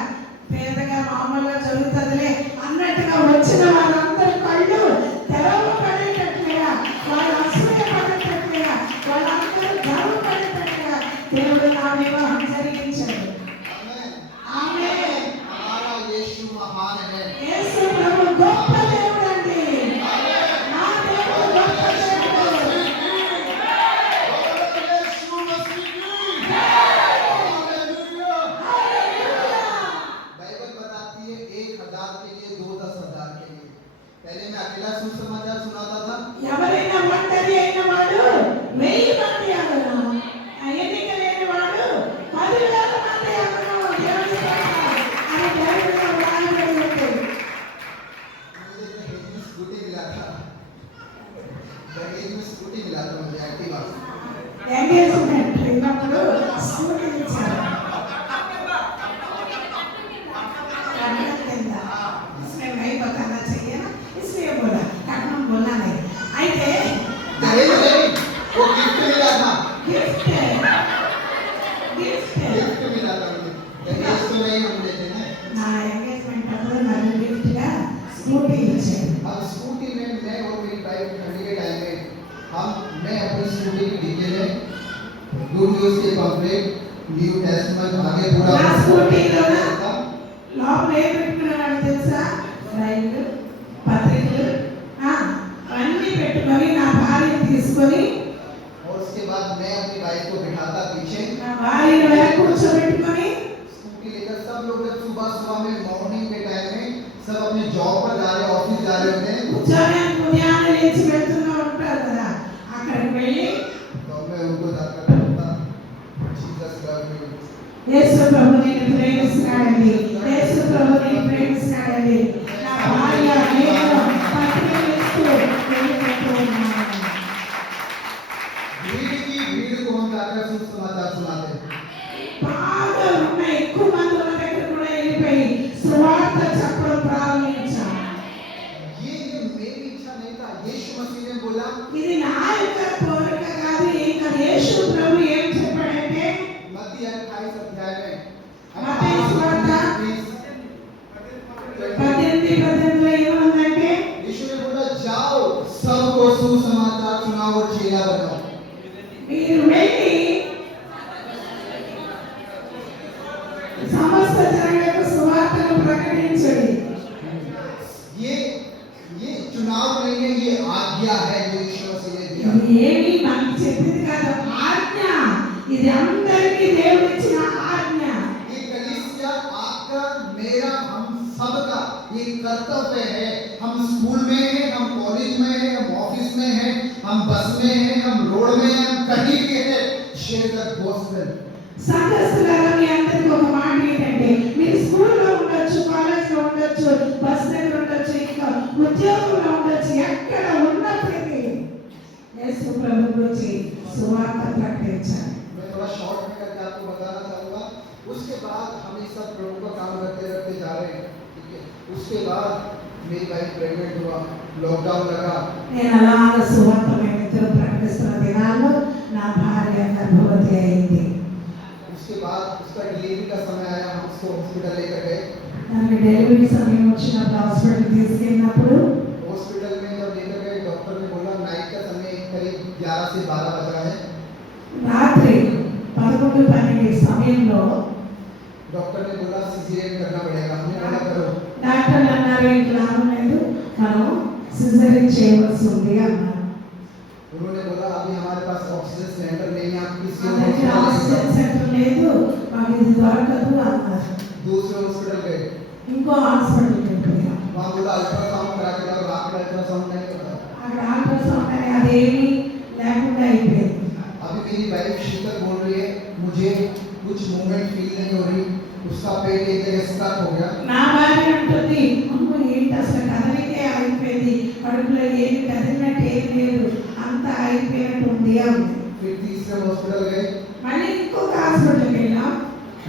పేదగా మామూలుగా జరుగుతుందిలే అన్నట్టుగా వచ్చిన వాళ్ళందరి కళ్ళు తెరవబడేటట్లుగా, వాళ్ళు అసూయపడేటట్లుగా, వాళ్ళందరూ గర్వపడేటట్లుగా దేవుడు నా వివాహం జరిగించాడు. ఆమేన్. हमारा यीशु महान है. యేసు ప్రభు గొప్ప దేవుడు అండి. నా దేవుడు గొప్ప దేవుడు. यीशु मसीह की हालेलुया. बाइबल बताती है 1000 के लिए 2 10,000 के लिए. पहले मैं अकेला सुसमाचार सुनाता था. ఎవరైనా ఒంటరి అయిన వాడు 1000 మంది అగును, ఎన్నిక లేని వాడు 10,000 మంది అగును. దేవుని స్తోత్రం. అని బైబిల్లో వ్రాయబడి ఉంది. मुझे दहेज में स्कूटी मिला था. दहेज में स्कूटी मिला था मुझे, एक्टिवा. ఎంగేజ్మెంట్ అయినప్పుడు స్కూటీ ఇచ్చారు. कटनम देंदा, इसमें नहीं बताना चाहिए ना, इसलिए बोला कटनम बोलना नहीं. అయితే दहेज नहीं, वो गिफ्ट मिला था. గిఫ్ట్ गिफ्ट मिला था मुझे. दहेज तो नहीं हम लेते हैं. నా ఎంగేజ్మెంట్ అప్పుడు నాకు గిఫ్ట్ గా స్కూటీ ఇచ్చారు. अब स्कूटी में मैं और मेरी वाइफ ठंडी के टाइम में मैं अपनी स्कूटी की डिक्की में गुड न्यूज के पंपलेट, न्यू टेस्टमेंट आगे पूरा నా స్కూటీలో లోపల ఏం పెట్టుకున్నాను తెలుసా, రైలు, పత్రికలు, అన్నీ పెట్టుకొని నా భార్యని తీసుకొని और उसके बाद मैं अपनी वाइफ को बिठाता पीछे. నా భార్యను వెనక కూర్చోబెట్టుకొని स्कूटी लेकर सब लोग जब सुबह सुबह में मॉर्निंग के टाइम में सब अपने जॉब पर जा रहे, ऑफिस जा रहे होते हैं, కూర్చొని ఉదయాన్నే లేచి వెళ్తూనే ఉంటారు కదా, అక్కడికి వెళ్ళి तो मैं उनको जाकर बोलता जीसस लव यू. యేసు ప్రభు నిన్ను ప్రేమిస్తున్నాడండి, యేసు ప్రభు నిన్ను ప్రేమిస్తున్నాడండి. నా భార్య నేను పత్రికలు ఇస్తూ వెళ్ళిపోతూ ఉన్నాను. ग्रीट भीड़ को हम जाकर सुसमाचार सुनाते हैं। బాగా ఉన్న ఎక్కువ మంది ఉన్న దగ్గర కూడా వెళ్ళిపోయి సువార్త చెప్పడం ప్రారంభించాం. ये मेरी इच्छा नहीं था, यीशु मसीह ने बोला। ఇది నా యొక్క కోరిక కాదు, ఇంకా యేసు ప్రభు ఏం చెప్పాడంటే मत्ती 28 अध्याय में మత్తయి సువార్త 18:18 ఏముందంటే यीशु ने बोला जाओ सबको सुसमाचार सुनाओ और चेला बनाओ। మీరు వెళ్ళి సమస్త జనాలకు సువార్తను ప్రకటించండి. ये चुनाव नहीं है, ये आज्ञा है जो यीशु मसीह ने दिया। ఇది ఏమీ మనకి చెప్పింది కాదు, ఆజ్ఞ. ఇది అందరికీ దేవుడు ఇచ్చిన ఆజ్ఞ. ये कलीसिया आपका मेरा हम सबका ये कर्तव्य है। हम स्कूल में हैं, हम कॉलेज में हैं, हम ऑफिस में हैं, हम बस में हैं, हम रोड में हैं, हम कहीं भी हैं, शेयर द गॉस्पेल। సంఘస్థులారా మీ అందరికీ ఒక మాట ఏంటంటే మీరు స్కూల్లో ఉండొచ్చు, కాలేజ్లో ఉండొచ్చు, బస్ దగ్గర ఉండొచ్చు, ఇంకా ఉద్యోగంలో ఉండొచ్చు, ఎక్కడ ఉన్నప్పటికీ యేసు ప్రభు గురించి సువార్త ప్రకటించాలి. मैं थोड़ा शॉर्ट में करके आपको बताना चाहूँगा। उसके बाद हम ये सब प्रभु का काम करते करते जा रहे हैं, ठीक है। उसके बाद मेरी वाइफ प्रेग्नेंट हुआ, लॉकडाउन लगा। నేను అలాగ సువార్త మేమిద్దరం ప్రకటిస్తున్న దినాల్లో నా భార్య గర్భవతి అయింది. उसके बाद उसका डिलीवरी का समय आया, हम उसको हॉस्पिटल लेकर गए। నాకు డెలివరీ సమయం వచ్చినప్పుడు హాస్పిటల్ తీసుకెళ్ళినప్పుడు हॉस्पिटल में जब लेकर गए, डॉक्टर ने बोला नाइट का समय करीब 11 से 12 बज रहा है। రాత్రి 11-12 సమయంలో डॉक्टर ने बोला सीज़ेरियन करना पड़ेगा। हमने बोला करो। డాక్టర్లు అన్నారు ఇంక లాభం లేదు, మనం సిజరీన్ చేయవలసి ఉంది అన్నారు. उन्होंने बोला अभी हमारे पास ऑक्सीजन सिलेंडर नहीं है, आप किसी మా దగ్గర ఆక్సిజన్ సెంటర్ లేదు, మాకు ఇది దొరకదు అన్నారు. दूसरे हॉस्पिटल गए, ఇంకో హాస్పిటల్కి వెళ్ళిపోయాం. वहाँ बोला अल्ट्रासाउंड करा के लाओ। रात में अल्ट्रासाउंड नहीं पता। అక్కడ అల్ట్రాసౌండ్ అని అదేమీ లేకుండా అయిపోయింది. अभी मेरी वाइफ शीतल बोल रही है मुझे कुछ मूवमेंट फील नहीं हो रही, उसका पेट एक जगह स्टक हो गया। నా భార్య అంటుంది, అమ్మో ఏంటి అసలు కదలికే అయిపోయింది, కడుపులో ఏమి కదిలినట్టు ఏం లేదు, అంతా అయిపోయినట్టు ఉంది అంది. फिर तीसरे हॉस्पिटल गए, మళ్ళీ ఇంకొక హాస్పిటల్కి వెళ్ళాం.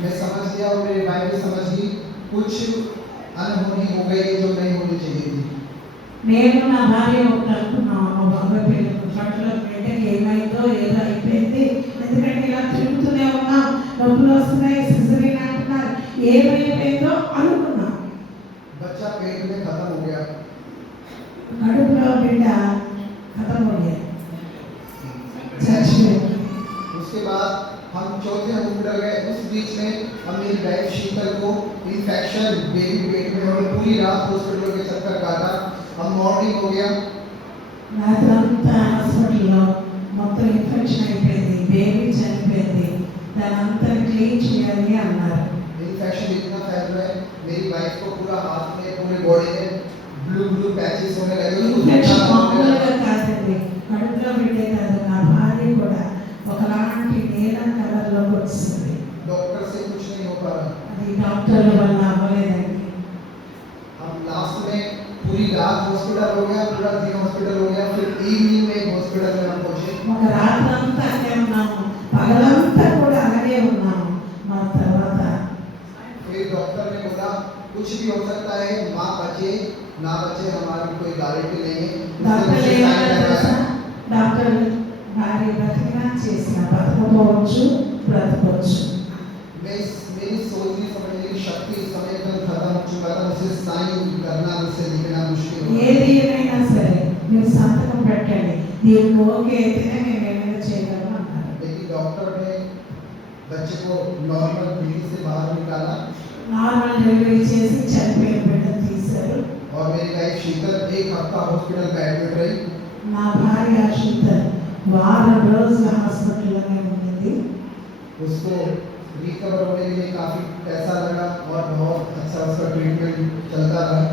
मैं समझ गया और मेरी वाइफ भी समझ गई कुछ अनहोनी हो गई जो नहीं होनी चाहिए थी। నేను నా భార్య ఒకటి అనుకున్నాను, బాగా పిల్లలు పట్ల బిడ్డకి ఏమైందో ఏదో అయిపోయింది, ఎందుకంటే ఇలా తిరుగుతూనే ఉన్నాం, డబ్బులు వస్తున్నాయి, సిజరీన్ అంటున్నారు, ఏమైపోయిందో అనుకున్నాం. बच्चा पेट में खत्म हो गया। కడుపులో బిడ్డ కథమయ్యాయి, చచ్చిపోయింది. उसके बाद हम चौथे हॉस्पिटल गए। उस बीच में हम मेरी वाइफ शीतल को इन्फेक्शन बेबी पेट में हो गई। पूरी रात हॉस्पिटल के चक्कर काटा। हम मॉर्निंग हो गया, రాత్రంతా హాస్పిటల్లో మొత్తం ఇన్ఫెక్షన్ అయిపోయింది, బేబీ చనిపోయింది, దాని అంతా క్లీన్ చేయాలి అన్నారు. इन्फेक्शन इतना फैल रहा है, मेरी वाइफ को पूरा हाथ में पूरे बॉडी में ब्लू ब्लू पैचेस होने लगे। उसको ఇన్ఫెక్షన్ दिखना होने మామూలుగా लगा। కాదండి, కడుపులో బిడ్డే కాదు, నా భార్య కూడా ఒకలాంటి నీలం కలర్లోకి వచ్చింది. डॉक्टर से कुछ नहीं हो पा रहा। అది డాక్టర్ల వల్ల అవ్వలేదండి. हम लास्ट में पूरी रात हॉस्पिटल हो गया, पूरा दिन हॉस्पिटल हो गया। फिर इवनिंग में हॉस्पिटल में हम पहुंचे। ఒక రాత్రంతా అక్కడే ఉన్నాము, పగలంతా కూడా అలాగే ఉన్నాము. మా తర్వాత फिर डॉक्टर ने बोला कुछ भी हो सकता है, माँ बचे ना बचे हमारी कोई गारंटी नहीं है। उसने డాక్టర్లు मुझे ఏమన్నా साइन తెలుసా? करवाया। డాక్టర్లు భార్య బ్రతికినా చేసిన బతకపోవచ్చు, బ్రతకొచ్చు. मेरी सोचने समझने की शक्ति इस समय एकदम खत्म हो चुका था। मुझे साइन करना, मुझसे लिखना मुश्किल हो गया। ఏది ఏమైనా సరే మీరు సంతకం పెట్టండి, దీనికి ఓకే అయితేనే మేము ఏమైనా చేయగలం అన్నారు. लेकिन डॉक्टर ने बच्चे को नॉर्मल डिलीवरी से बाहर निकाला నార్మల్ డెలివరీ చేసి చనిపోయిన బిడ్డను తీశారు. और मेरी वाइफ शीतल 1 हफ्ता हॉस्पिटल में एडमिट रही। నా భార్య శీతల్ వారం రోజులు హాస్పిటల్లోనే ఉండింది. उसको रिकवर होने के लिए काफी पैसा लगा और बहुत अच्छा उसका ट्रीटमेंट चलता रहा।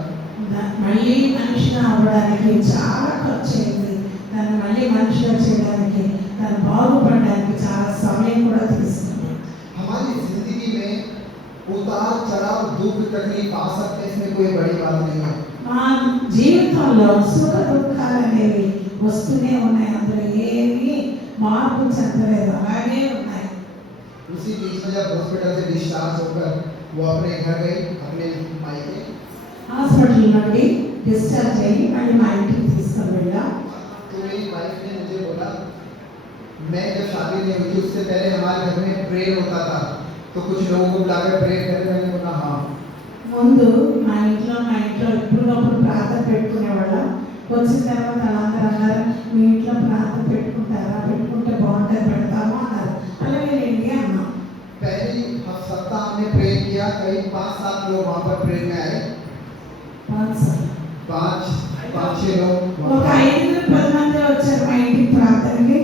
మళ్ళీ మనిషిగా అవ్వడానికి చాలా ఖర్చు అయింది, దాన్ని మళ్ళీ మనిషిగా చేయడానికి, దాన్ని బాగుపడడానికి చాలా సమయం కూడా తీసుకుంది. हमारी जिंदगी में उतार चढ़ाव दुख तकलीफ आ सकते हैं, इसमें कोई बड़ी बात नहीं है। మా జీవితంలో సుఖ దుఃఖాలు అనేవి వస్తూనే ఉన్నాయి, అందులో ఏమీ మార్పు చెందలేదు, అలాగే ఉన్నాయి. उसी बीच में जब हॉस्पिटल से डिस्चार्ज होकर वो अपने घर गई, अपने मायके, హాస్పిటల్ నుండి డిశ్చార్జ్ అయ్యి మళ్ళీ మా ఇంటికి తీసుకొని వెళ్ళాం. तो मेरी वाइफ ने मुझे बोला, मैं जब शादी नहीं हुई थी उससे पहले हमारे घर में प्रेयर होता था, तो कुछ लोगों को बुलाकर प्रेयर करने, मैंने बोला हाँ. ముందు మా ఇంట్లో ఎప్పుడప్పుడు ప్రార్థన పెట్టుకునేవాళ్ళం. వచ్చిన తర్వాత వాళ్ళందరూ అన్నారు, మీ ఇంట్లో ప్రార్థన పెట్టుకుంటారా, పెట్టుకుంటే బాగుంటుంది, పెడతాము అన్నారు. అలాగే ఏంటి అన్నాం. पहली सप्ताह हमने प्रेयर किया, करीब 5-7 लोग वहाँ पर प्रेयर में आए. 5-6 लोग. ఒక 5-10 మంది వచ్చారు మా ఇంటికి ప్రార్థనకి.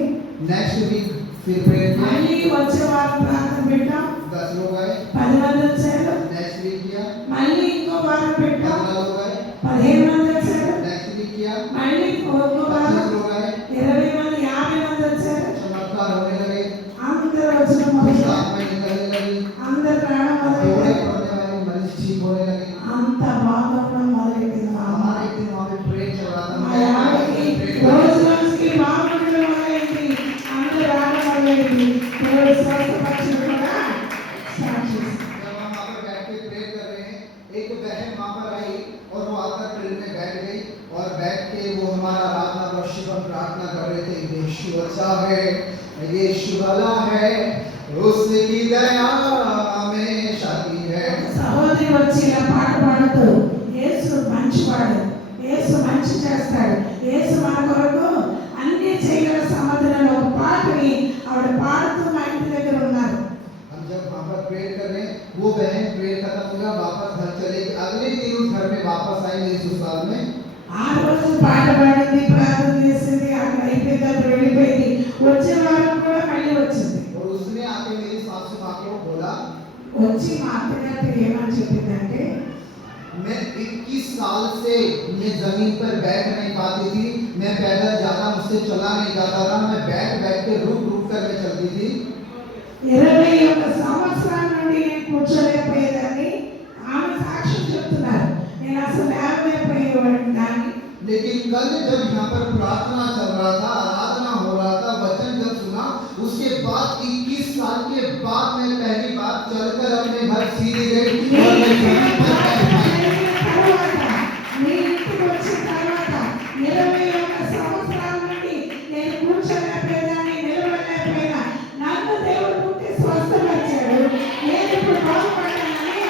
नेक्स्ट वीक फिर प्रेयर किया, మళ్ళీ వచ్చే వారం ప్రార్థన పెట్టాం. 10 लोग आए. 10 మంది వచ్చారు. नेक्स्ट वीक किया, మళ్ళీ ఇంకో వారం పెట్టాం. 15 लोग आए. 15 మంది వచ్చారు. नेक्स्ट वीक किया, మళ్ళీ ఇంకో వారం 25 लोग आए. 20 మంది 50 మంది వచ్చారు. चमत्कार होने लगे, అందరూ వచ్చిన మొదలు पेशाब में निकलने लगी, అందరూ రావడం दौड़े మొదలెట్టారు. पड़ने वाली मरीज ठीक होने लगे. అంత బాగుండడం మొదలెట్టింది మా అమ్మ. हमारे एक दिन वहाँ पे प्रेयर चल रहा था. మా मैं ఆవిడకి प्रेयर రోజు రోజుకి బాగుండడం మొదలైంది. అందరూ రావడం మొదలైంది. దేవుడు స్వస్థపరచడం కూడా స్టార్ట్ చేశారు. जब हम वहाँ पर बैठ के प्रेयर कर रहे हैं, एक बहन वहाँ पर आई और वो आकर प्रेयर में बैठ गई और बैठ के वो हमारा आराधना वर्शिप हम प्रार्थना कर रहे थे. यीशु अच्छा है, यीशु भला है, उसकी दया हमेशा की है. సహోదరి వచ్చి ఇలా పాట పాడుతూ, యేసు మంచివాడు, యేసు మంచి చేస్తాడు, యేసు మన కొరకు అన్ని చేయగల సమర్థులను ఒక పాటని ఆవిడ పాడుతూ మా ఇంటి దగ్గర ఉన్నారు. हम जब वहाँ पर प्रेयर कर रहे हैं, वो बहन प्रेयर खत्म हुआ, वापस घर चले गई. अगले दिन उस घर में वापस आई मेरे ससुराल में. ఆ రోజు పాట పాడింది, ప్రార్థన చేసింది, అక్కడ అయిపోయింది, అక్కడ వెళ్ళిపోయింది. వచ్చే వారం కూడా మళ్ళీ వచ్చింది. और उसने आके मेरी सासू माँ को बोला, వచ్చి మా అత్తగారికి ఏమని చెప్పిందంటే, मैं 21 साल से मैं जमीन पर बैठ नहीं पाती थी, मैं पैदल जाना मुझसे चला नहीं जाता था, मैं बैठ बैठ के रुक रुक कर मैं चलती थी. 21 సంవత్సరాల నుండి నేను కూర్చోలేకపోయేదాన్ని. ఆమె సాక్ష్యం చెప్తున్నారు, నేను అసలు లేవలేకపోయేవాడిని దాన్ని. लेकिन कल जब यहाँ पर प्रार्थना चल रहा था, आराधना हो रहा था, वचन जब सुना, उसके बाद 21 साल के बाद मैं पहली बार चलकर अपने घर सीधी गई और मैं जमीन पर बैठ गई. తర్వాత మీ ఇంటికి వచ్చిన తర్వాత 21 సంవత్సరాల నుండి నేను కూర్చోలేకపోయేదాన్ని, నిలవలేకపోయినా నన్ను దేవుడు పుట్టి స్వస్థపరిచాడు. నేను ఇప్పుడు బాగుపడ్డానని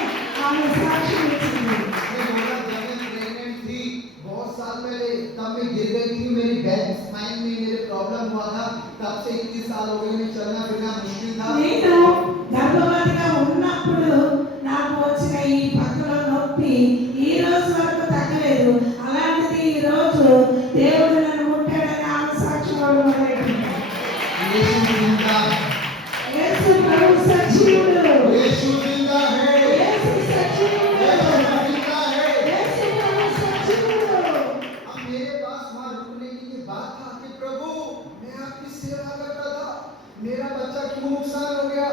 ఆమె సాక్ష్యం ఇచ్చింది. मैं बोला, जब मैं प्रेग्नेंट थी बहुत साल पहले, तब मैं गिर गई थी, मेरी बैक स्पाइन में मेरे प्रॉब्लम हुआ था, तब से 21 साल हो गए, मैं चलना फिरना मुश्किल था. నేను గర్భవతిగా ఉన్నప్పుడు నాకు వచ్చిన ఈ పక్కలో నొప్పి ఈ రోజు వరకు తగ్గలేదు. అలాంటిది ఈ రోజు దేవుడు నన్ను ముట్టాడని ఆమె సాక్ష్యం ఇవ్వడం మొదలెట్టింది. यीशु जिंदा है, యేసు ప్రభు సజీవుడు. यीशु जिंदा है, యేసు సజీవుడు. यीशु जिंदा है. యేసు ప్రభు సజీవుడు. अब मेरे पास वहाँ रुकने की ये बात था कि प्रभु मैं आपकी सेवा करता था, मेरा बच्चा क्यों नुकसान हो गया,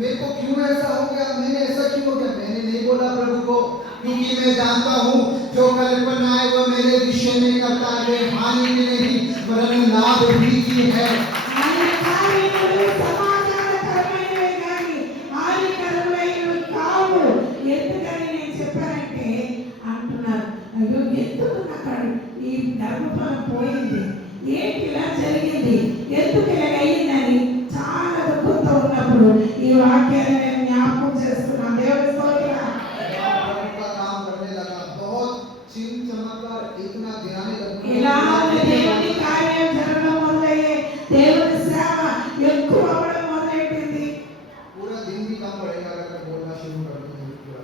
मेरे को क्यों ऐसा हो गया, मैंने ऐसा क्यों हो गया. मैंने नहीं बोला प्रभु को, क्योंकि मैं जानता हूँ जो कल्पना है वो मेरे विषय में करता है, हानि में नहीं वरन लाभ भी की है. ఆయన కార్యములు సమాధానకరమైనవే గాని హానికరమైనవి కావు. ఎందుకని నేను చెప్పానంటే అంటున్నారు, అయ్యో ఎందుకు నాకు ఈ గర్భఫలం పోయింది, ఏంటి ఇలా జరిగింది, ఎందుకు ఇలా అయ్యిందని చాలా దుఃఖంతో ఉన్నప్పుడు ఈ వాక్యాన్ని నేను జ్ఞాపకం చేస్తున్నాను. దేవుని స్తోత్రం. प्रभु का काम करने लगा, बहुत चिन्ह चमत्कार इतना गिराने ఇలా लगा. దేవుని కార్యం జరగడం మొదలయ్యే, దేవుని సేవ ఎక్కువ అవ్వడం మొదలెట్టింది. पूरा दिन भी कम पड़ेगा अगर मैं बोलना शुरू कर दूँ पूरा.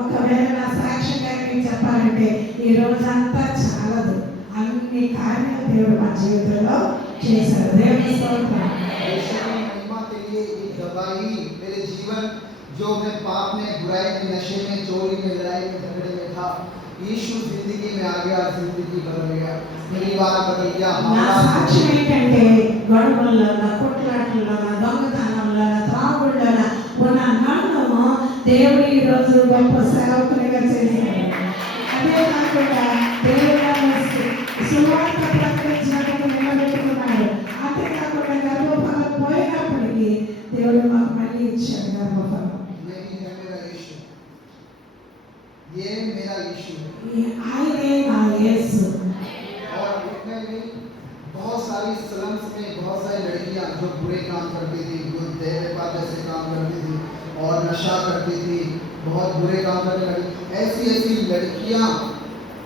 ఒకవేళ నా సాక్ష్యంగా మీకు చెప్పాలంటే ఈ రోజంతా చాలదు. అన్ని కార్యాలు దేవుడు మా జీవితంలో చేశారు. దేవుని స్తోత్రం. यीशु की महिमा के लिए एक दवाई मेरे जीवन जो मैं पाप में, बुराई में, नशे में, चोरी में, लड़ाई में, झगड़े में था, यीशु जिंदगी में आ गया, जिंदगी बदल गया, परिवार बदल गया. నా సాక్ష్యం ఏంటంటే గొడవల్లోన, కొట్లాటల్లోన, దొంగతనంలోన, త్రాగుళ్ళలోన ఉన్న నన్ను దేవుడు ఈ రోజు గొప్ప సేవకునిగా చేశాడు. అదే కాకుండా దేవుడు సువార్త ప్రకటించినందుకు నిలబెట్టుకున్నాడు. అంతేకాకుండా గర్భఫలం దేవుడు మాకు మళ్ళీ ఇచ్చాడు గర్భఫలం. यही है मेरा यीशु, ये मेरा यीशु। ఆయనే నా యేసు. और इतने नहीं, बहुत सारी स्लम्स में बहुत सारी लड़कियां जो बुरे काम करती थी, जो देवता जैसे काम करती थी और नशा करती थी, बहुत बुरे काम करने लगी, ऐसी ऐसी लड़कियां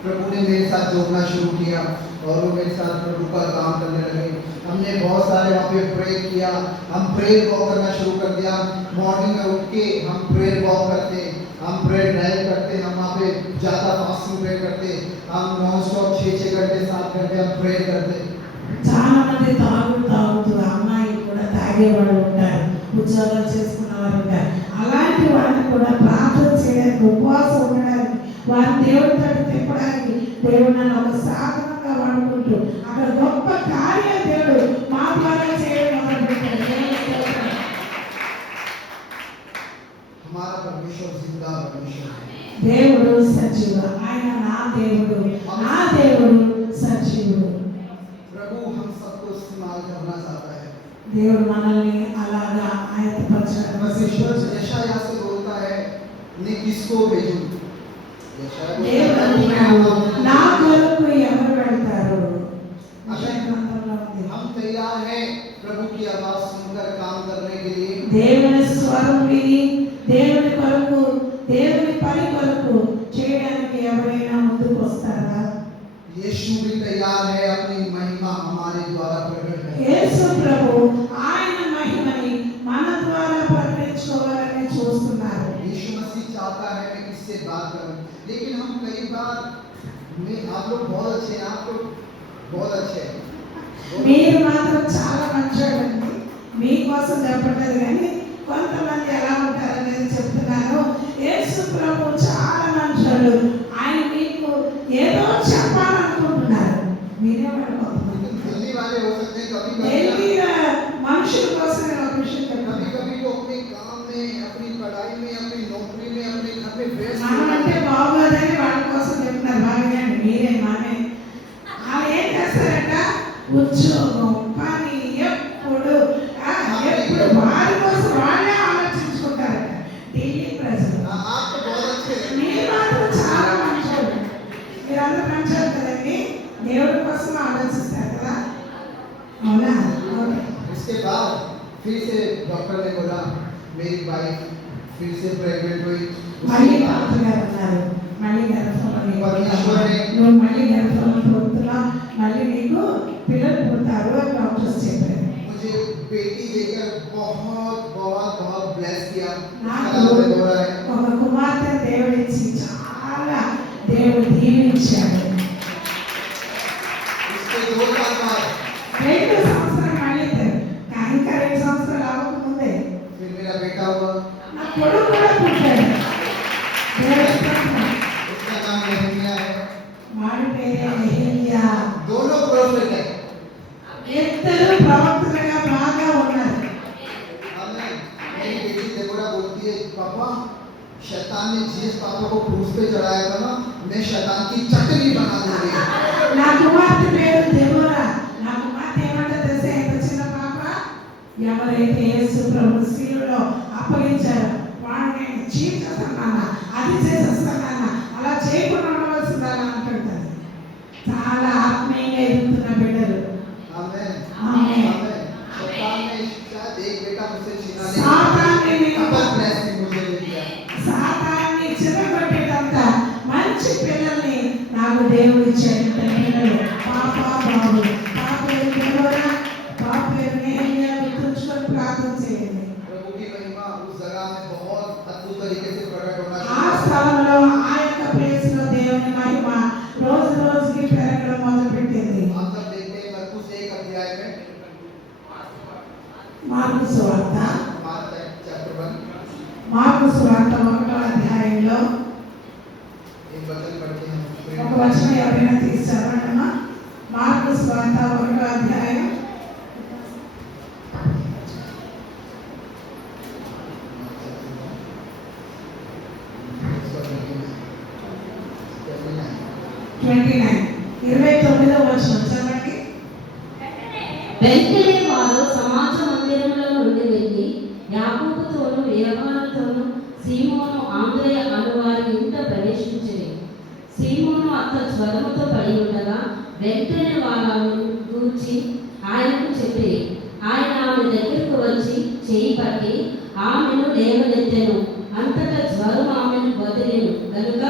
प्रभु ने मेरे साथ जोड़ना शुरू किया और वो मेरे साथ प्रभु का काम करने लगे। हमने बहुत सारे वहाँ पे प्रे किया, हम प्रेयर वॉक करना शुरू कर दिया। मॉर्निंग में उठ के हम प्रेयर वॉक करते, हम प्रेयर ड्राइव करते, हम वहाँ पे जाता फास्टिंग प्रे करते, हम नॉन स्टॉप 6 घंटे 7 घंटे हम प्रेयर करते। చాలా మంది తాగుతూ అమ్మాయిలు కూడా తాగేవాళ్ళు ఉంటారు, ఉద్యోగాలు చేసుకున్న వారు ఉంటారు. అలాంటి వాళ్ళని కూడా ప్రార్థన చేయడానికి, ఉపవాసం ఉండడానికి, వారి దేవుడితో తిప్పడానికి దేవుడు నన్ను ఒక సాధనంగా వాడుకుంటూ అక్కడ గొప్ప కార్యం దేవుడు మా ద్వారా చేయడం మొదలుపెట్టాడు. हमारा परमेश्वर जिंदा परमेश्वर है। దేవుడు సజీవుడు, ఆయన నా దేవుడు, నా దేవుడు సజీవుడు. प्रभु हम सबको इस्तेमाल करना चाहता है। దేవుడు మనల్ని అలాగా ఆయత్తపరచాలి. परमेश्वर यशायाह से बोलता है, मैं किसको भेजूं? यशायाह దేవుడు నా కొరకు ఎవరు వెళ్తారు? हम तैयार हैं प्रभु की आवाज सुनकर काम करने के लिए। దేవుని స్వరం విని దేవుని కొరకు, దేవుని పని కొరకు చేయడానికి ఎవరైనా ముందుకు వస్తారా? यीशु भी तैयार है अपनी महिमा हमारे द्वारा प्रकट करने। యేసు ప్రభు ఆయన మహిమని మన ద్వారా ప్రకటించుకోవాలని చూస్తున్నారు. यीशु मसीह चाहता है मैं किससे बात करूं, लेकिन हम कई बार आप लोग बहुत अच्छे हैं, आप लोग बहुत अच्छे हैं। మీరు మాత్రం చాలా మంచోడండి, మీకోసం చెప్పట్లేదు కానీ కొంతమంది ఎలా ఉంటారనేది చెప్తున్నాను. యేసు ప్రభు చాలా మంచోడు, ఆయన మీకు ఏదో చెప్పాలనుకుంటున్నారు, మీరే పడిపోతున్నారు. दिल्ली वाले हो सकते हैं, कभी డైలీ మనుషుల కోసం నేను ఒక విషయం చెప్పాను. कभी वो अपने काम में, अपनी पढ़ाई में, अपनी नौकरी में, अपने घर में व्यस्त మనం అంటే బాగోదని వాళ్ళ కోసం చెప్తున్నారు, బాగా మీరే మానే వాళ్ళు ఏం చేస్తారట, ఉద్యోగం పని ఎప్పుడు వారి కోసం వాళ్ళే ఆలోచించుకుంటారట. ఢిల్లీ ప్రజలు आप तो बहुत अच्छे हैं। మీరు మాత్రం చాలా మంచోడు, మీరందరూ మంచోడు కదండి, దేవుడి కోసం ఆలోచిస్తారు కదా, అవునా? ఓకే. उसके बाद फिर से डॉक्टर ने बोला मेरी वाइफ फिर से प्रेग्नेंट हुई। మళ్ళీ उसके बाद డాక్టర్ గారు అన్నారు, మళ్ళీ గర్భఫలం పరమేశ్వరుడే. నువ్వు మళ్ళీ గర్భఫలం పొందుతున్నావు, మళ్ళీ నీకు పిల్లలు పుడతారు అని డాక్టర్స్ చెప్పారు. मुझे बेटी देकर बहुत बहुत बहुत ब्लेस किया। నాకు उसका नाम हो रहा है। ఒక కుమార్తె దేవుడు ఇచ్చి చాలా దేవుడు దీవించాడు. उसके 2 साल बाद 2 సంవత్సరాలు మళ్ళీ ఇంకా 2 సంవత్సరాలు అవ్వకముందే फिर मेरा बेटा हुआ। నా కొడుకు కూడా పుట్టాడు. దేవుడి స్తోత్రం. उसका नाम नेहमिया है। వాడి పేరే నెహెమ్యా. दोनों प्रोफेट हैं। ఇద్దరు ప్రవక్తలుగా బాగా ఉన్నారు. आमीन। मेरी बेटी देबोरा बोलती है पापा शैतान ने जिस पापा को क्रूस पे चढ़ाया था ना, मैं शैतान की चटनी बना दूंगी। నా కుమార్తె పేరు దెబోరా. నా కుమార్తె ఏమంటే తెలుసా, ఎంత చిన్న పాప, ఎవరైతే యేసు ప్రభు శిలువలో అప్పగించారో వాడు నేను చీల్చేస్తాను, అది చేసేస్తాను, అలా చేయకుండా ఉండవలసిందని అంటుంటారు. చాలా ఆత్మీయంగా ఎదుగుతున్న బిడ్డలు. आमीन। आमीन। आमीन। शैतान ने शायद एक बेटा मुझसे छीना సాతాన్ని लेकिन నేను डबल ब्लेसिंग मुझे दे दिया। సాతాన్ని చిన్నగొట్టేటంత మంచి పిల్లల్ని నాకు దేవుడు ఇచ్చాడు. పిల్లలు పాప బాబు, పాప పేరు దెబోరా, బాబు పేరు నెహెమ్యా. గుర్తుంచుకొని ప్రార్థన చేయండి. प्रभु की महिमा उस जगह में बहुत अद्भुत तरीके से प्रकट होना ఆ शुरू हुआ। స్థలంలో ఆ యొక్క ప్లేస్ లో దేవుని మహిమ రోజు రోజుకి పెరగడం మొదలుపెట్టింది. हम सब देखते हैं मरकुस 1 अध्याय में, మార్కు సువార్త मार्क चैप्टर 1 మార్కు సువార్త 1వ అధ్యాయంలో एक वचन पढ़ते हैं। ఒక వచనం ఎవరైనా తీసి చదవండమ్మా. మార్కు సువార్త 1వ అధ్యాయం Sorry, 29వ వచనం చదవండి. వెంటనే వారు సమాజ మందిరంలో నుండి వెళ్ళి సీమోను ఆంద్రయ అనువారి ఇంట ప్రవేశించలేదు. సీమోను అత్త జ్వరముతో పడి ఉండగా వెంటనే వారు ఆమెను గూర్చి ఆయనకు చెప్పి ఆయన ఆమె దగ్గరకు వచ్చి చేయి పట్టి ఆమెను లేవనెత్తెను. అంతటా జ్వరం ఆమెను వదిలేను కనుక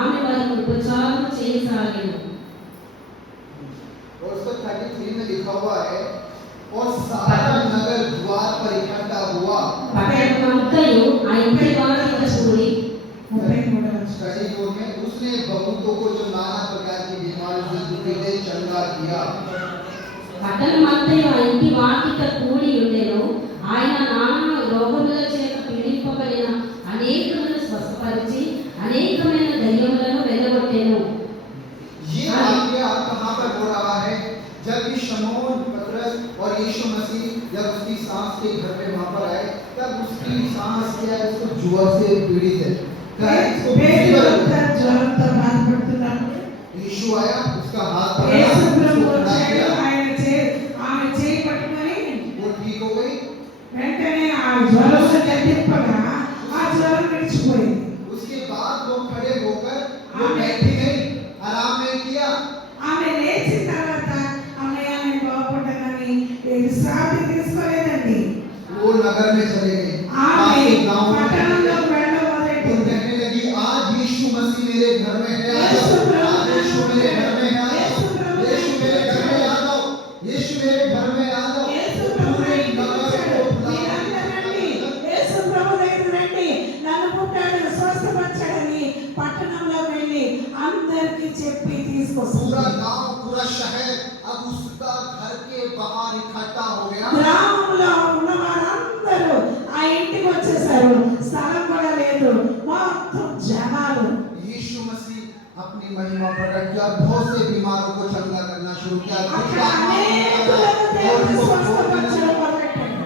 ఆమె వారికి ఉపచారం చేయసాగెను. और उसका 33 में लिखा हुआ है और सारा नगर द्वार पर इकट्ठा हुआ। పట్టణమంతయు ఆ ఇంటి వాకిట కూడి 33 कड़ी जोर में उसने बहुतों को जो नाना प्रकार की बीमारी से दुखी चंगा किया। పట్టణమంతయు ఆ ఇంటి వాకిట కూడి ఉండెను. ఆయన నానా రోగముల చేత పీడింపబడిన అనేకలను స్వస్థపరిచి అనేకమైన దయ్యములను వెళ్ళగొట్టెను. ये वाक्य कहाँ पर हो रहा है? जब कि शमौन पतरस और यीशु मसीह जब उसकी सांस के घर में वहां पर आए, तब उसकी सांस क्या है? उसको जुआ से पीड़ित है। జ్వరంతో బాధపడుతున్నప్పుడు यीशु आया, उसका हाथ యేసు पकड़ा, ప్రభు उसको उठा వచ్చాడు. दिया, ఆమె చేయి పట్టుకొని वो ठीक हो गई। వెంటనే ఆ జ్వరం తిప్పగా ఆ జ్వరం విడిచిపోయింది. उसके बाद वो खड़े होकर वो बैठी गई, आराम में किया। ఆమె లేచిన తర్వాత అన్నయ్య నేను బాగుపడ్డానని విశ్రాంతి తీసుకోలేదండి. वो नगर में चले गए, ఆమె पास के गांव में चले పట్టణంలోకి गए। వెళ్ళ वो మొదలెట్టింది. कहने लगी, आज यीशु मसीह मेरे घर में है, आ यीशु जाओ। प्रभु, आज यीशु मेरे घर में है, आ यीशु जाओ। प्रभु, यीशु मेरे घर में आ जाओ। यीशु मेरे घर में आ जाओ। యేసు ప్రభు पूरे ఇంటికి नगर వచ్చాడు. को बुला మీరందరూ రండి. యేసు ప్రభు దగ్గరికి రండి. నన్ను పుట్టాడు స్వస్థపరిచాడని పట్టణంలో వెళ్ళి అందరికీ చెప్పి पूरा తీసుకొస్తుంది. गांव, पूरा शहर अब उसका घर के बाहर इकट्ठा हो गया। గ్రామంలో ఉన్న వారందరూ ఆ ఇంటికి వచ్చేసారు. స్థలం కూడా లేదు, మొత్తం జనాలు. यीशु मसीह अपनी महिमा प्रकट किया, बहुत से बीमारों को चंगा करना शुरू किया, అక్కడ అనేకులను దేవుడు స్వస్థపరచడం మొదలెట్టాడు.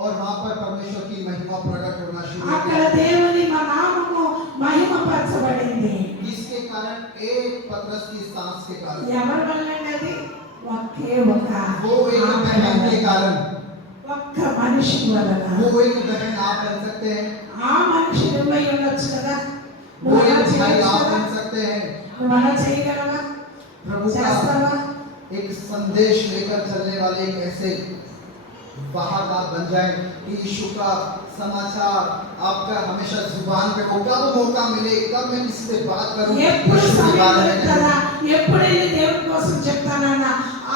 और वहां पर परमेश्वर की महिमा प्रकट होना शुरू అక్కడ किया। దేవుని మా నామము మహిమపరచబడింది. इसके कारण एक पतरस की सांस के कारण, ఎవరి వల్లండి అది? ఒకే ఒక वो एक बहन के कारण, ఒక్క మనిషి వలన. वो एक बहन आप बन सकते हैं, ఆ మనిషి నువ్వై ఉండొచ్చు కదా. वो నువ్వు అలా एक भाई చేయొచ్చు आप కదా? बन सकते हैं। నువ్వు అలా చేయగలవా? प्रभु చేస్తావా? का एक संदेश लेकर चलने वाले एक ऐसे बाहर आप बन जाए कि यीशु का समाचार आपका हमेशा जुबान पे हो, कब मौका मिले, कब मैं किससे बात करूं, ఎప్పుడు यीशु के సమయం बारे में దొరుకుతుందా? करूं। ఎప్పుడు వెళ్ళి దేవుని కోసం చెప్తానన్న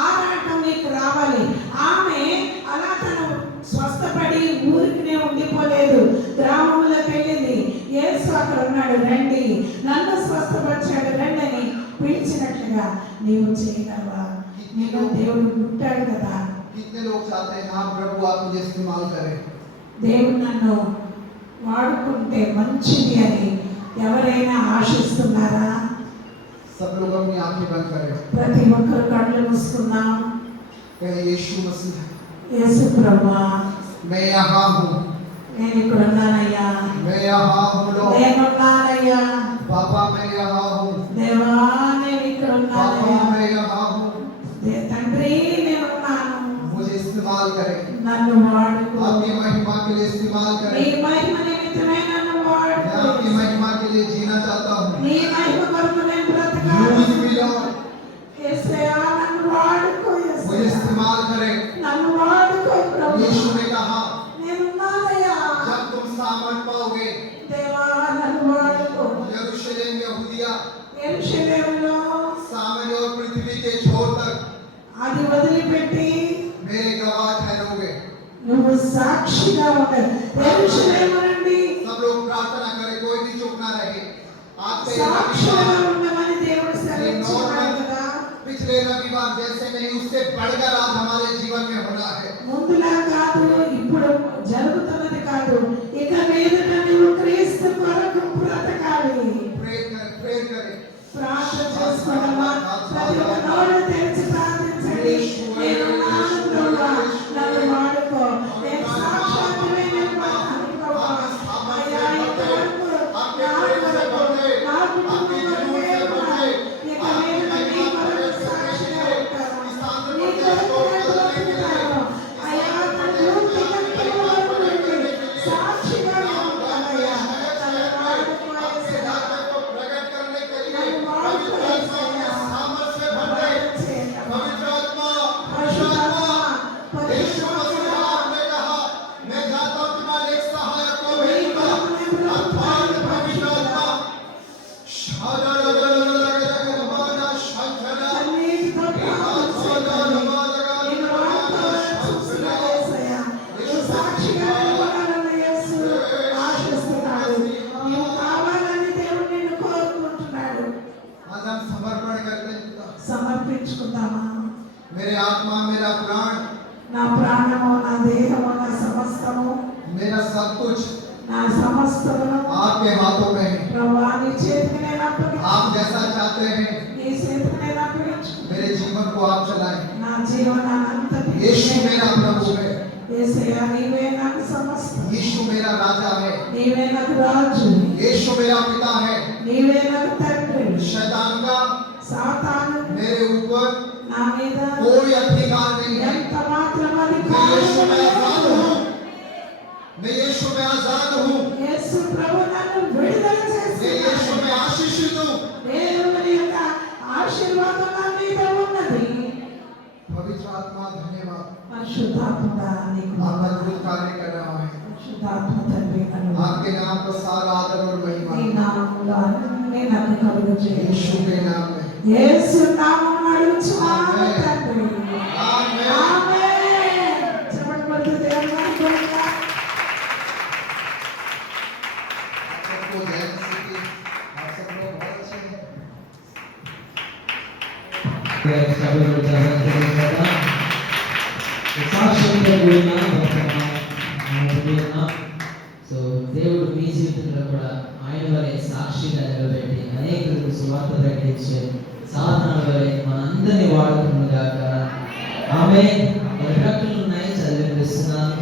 ఆరాటం నీకు రావాలి. ఆమె అలా తను స్వస్థపడి ఊరికినే ఉండిపోలేదు. గ్రామంలోకి వెళ్ళింది. యేసు అక్కడ ఉన్నాడు, రండి నన్ను స్వస్థపరిచాడు రండి అని పిలిచినట్లుగా నీవు చేయగలవా? నేను దేవుడు పుట్టాడు కదా. कितने लोग चाहते हैं हाँ प्रभु आप मुझे इस्तेमाल करें? దేవుడు నన్ను వాడుకుంటే మంచిది అని ఎవరైనా ఆశిస్తున్నారా? सब लोग अपनी आंखें बंद करें, ప్రతి ఒక్కరు కళ్ళు మూసుకున్నాం. कहे यीशु मसीह యేసు ప్రభువా, मैं यहाँ हूँ, నేను ఇక్కడ ఉన్నానయ్యా. मैं यहाँ हूँ लॉर्ड। నేనున్నానయ్యా. पापा मैं यहाँ हूँ, దేవా నేను ఇక్కడ पापा ఉన్నానయ్యా. मैं यहाँ हूँ, తండ్రి నేనున్నాను. मुझे इस्तेमाल करें, నన్ను వాడుకో. आपकी महिमा के लिए इस्तेमाल నీ करें। మహిమ నిమిత్తమే నన్ను मैं వాడుకో. आपकी महिमा के लिए जीना चाहता हूँ। నీ మహిమ కొరకు నేను బ్రతకాలి. यूज मी लॉर्ड, యేసయ్యా నన్ను వాడుకో. मुझे యేసయ్యా इस्तेमाल करें। నన్ను వాడుకో ప్రభు. यीशु ने कहा నేనున్నానయ్యా. जब तुम सामर्थ पाओगे, దేవా నన్ను వాడుకో. यरूशलेम यहूदिया యెరూషలేములో सामने और पृथ्वी के छोर तक అది వదిలిపెట్టి मेरे गवाह ठहरोगे। నువ్వు సాక్షిగా ఉండాలి. యెరూషలేము నుండి सब लोग प्रार्थना करें, कोई भी चुप ना रहे। आपसे సాక్షిగా ఉండమని దేవుడు సెలవిచ్చాడు కదా. पिछले रविवार जैसे नहीं, उससे बढ़कर आज हमारे जीवन में होना है। ముందులా కాదు, ఇప్పుడు జరుగుతున్నది కాదు. ఇక మీదట నువ్వు క్రీస్తు కొరకు బ్రతకాలి. प्रेयर करें। ప్రార్థన చేసుకోవడమా? ప్రతి ఒక్క నోరు తెరిచి ప్రార్థించండి. నేను ఉన్నాను ప్రభువా, నన్ను వాడుకో. నేను సాక్షాత్తువే నిలబడతాను ప్రభువా. అయ్యా ఇంతవరకు నా కొరకు, నా కుటుంబం కొరకే ఉన్నాను. ఇక మీదట నీ కొరకు సాక్షిగా ఉంటాను. నీ కొరకు आत्मा मेरा प्राण నా ప్రాణము నా దేహము నా సమస్తము मेरा सब कुछ నా సమస్తమును आपके हाथों में है। ప్రభువా నీ చేతికి నేను అప్పగించుకుంటున్నాను. आप जैसा चाहते हैं నీ చేతికి నేను అప్పగించుకుంటున్నాను. मेरे जीवन को आप चलाएं। నా జీవనానంతటి यीशु मेरा प्रभु है, యేసయ్యా నీవే నాకు సమస్తం. यीशु मेरा राजा है, నీవే నాకు రాజు, यीशु मेरा पिता है। నీవే నాకు తండ్రి. शैतान का సాతాను मेरे ऊपर నా మీద कोई अधिकार नहीं है। ఎంత మాత్రం मैं यीशु में आजाद हूँ, मैं यीशु में आजाद हूँ, యేసు ప్రభు నన్ను విడుదల मैं చేస్తున్నాడు. यीशु में आशीषित हूँ। దేవుని యొక్క ఆశీర్వాదం నా మీద ఉన్నది. पवित्र आत्मा धन्यवाद, పరిశుద్ధాత్మగా నీకు आप अद्भुत कार्य कर रहा है। పరిశుద్ధాత్మ తండ్రి నన్ను आपके नाम का सारा आदर और महिमा నీ నామములో అన్ని నాకు కలుగజేయి. यीशु के नाम में। యేసు నామమున అడుగుచున్నాను ఆమేన్. తండ్రి. आमीन। ఆమేన్. చెప్పండి కొడుకు దేవుని నామమున. आप सबको जय मसीह की। आप सब लोग बहुत अच्छे हैं। సాక్ష్యంతో కూడిన సో దేవుడు మీ జీవితంలో కూడా ఆయన వలె సాక్షిగా నిలబెట్టి అనేకులకు సువార్త ప్రకటించే సాధనాల వలె మనందరినీ వాడుకున్నగాక. ఆమె ప్రకటనలు ఉన్నాయి, చదివిస్తున్నాను.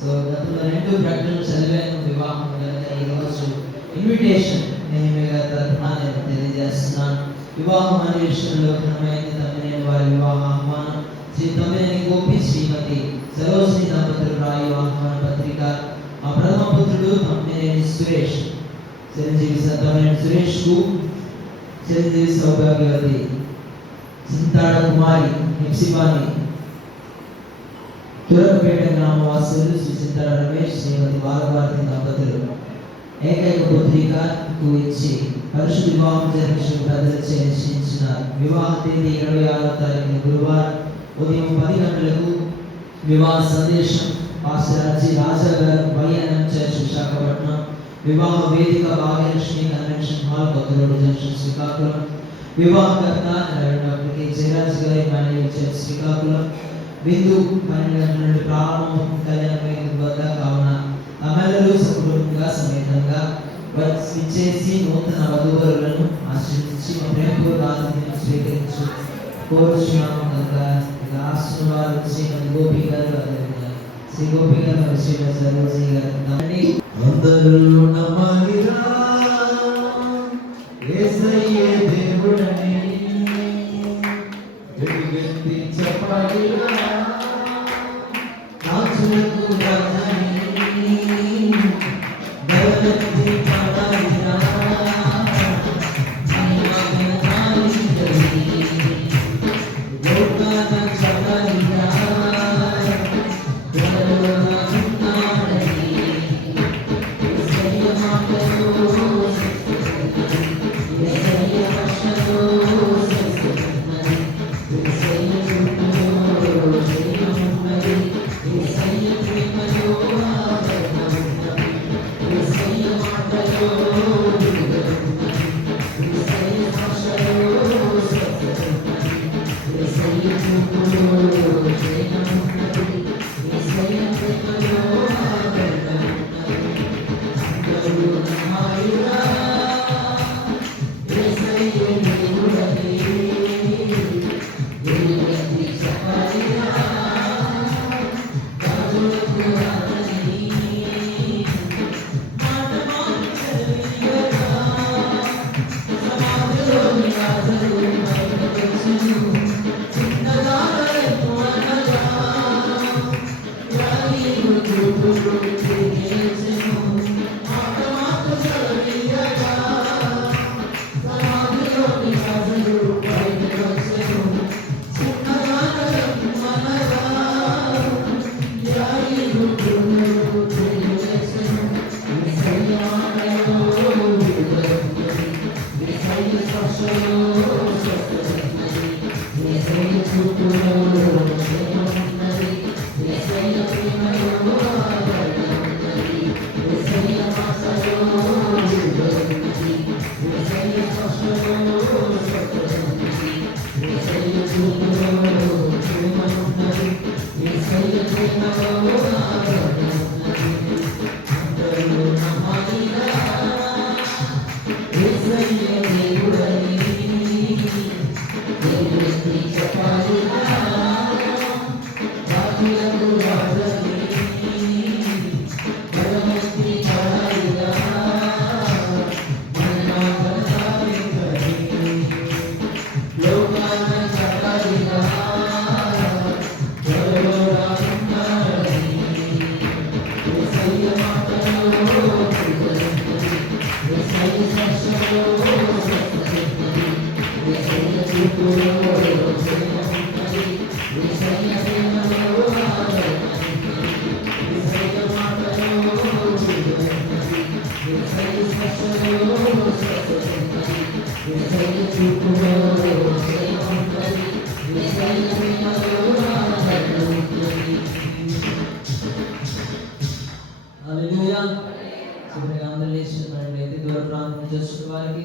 సో గతంలో 2 ప్రకటనలు చదివాను వివాహం కనుక ఈరోజు ఇన్విటేషన్ నేను తరఫున నేను తెలియజేస్తున్నాను. వివాహం అనే విషయంలో ఘనమైనది తమ్మినేని వారి వివాహ ఆహ్వానం శ్రీ తమ్మినేని గోపి శ్రీమతి సరోజిని దంపతులు రాయి ఆహ్వాన పత్రిక. ఆ ప్రథమ పుత్రుడు తమ్మినేని సురేష్, చిరంజీవి తమ్మినేని సురేష్ కు చిరంజీవి సౌభాగ్యవతి చింతాడ కుమారి హెప్సిబాని తురకపేట గ్రామవాసులు శ్రీ చింతాడ రమేష్ శ్రీమతి బాలభారతి దంపతులు ఏకైక పుత్రికకు ఇచ్చి పరిశుద్ధ వివాహం జరిపించిన పెద్దలచే నిశ్చయించిన వివాహ తేదీ 26వ తారీఖున గురువారం ఉదయం 10 గంటలకు వివాహ సందేశం పాస్టర్ అర్జీ రాజా గారు వైఎన్ఎం చర్చ్ విశాఖపట్నం. వివాహ వేదిక భాగ్యలక్ష్మి కన్వెన్షన్ హాల్ కొత్త రోడ్ జంక్షన్ శ్రీకాకుళం. వివాహకర్త డాక్టర్ కె జయరాజ్ గారి మేనేజర్ చర్చ్ శ్రీకాకుళం. విందు 12 గంటల నుండి ప్రారంభం కళ్యాణ వేదిక వద్ద. కావున తమిళలు సకుటుంబంగా సమేతంగా విచ్చేసి నూతన వధూవరులను ఆశీర్వదించి మా ప్రేమపూర్వక ఆతిథ్యం స్వీకరించు కోరుచున్నాము. కనుక రాష్ట్ర వారు శ్రీమతి గోపి గారు, అదేవిధంగా శ్రీ గోపి గారు మరియు శ్రీమతి సరోజిని గారు. అందరూ నమ్మలిరా యేసయ్యే దేవుడని వెలుగెత్తి చెప్పాలిరా రాజులకు రాజని గౌరవించి పాడాలిరా లోకాన చదలిరా హల్లెలూయా. చివరిగా అందరూ లేచినట్లయితే దూర ప్రాంతం నుంచి వచ్చిన వారికి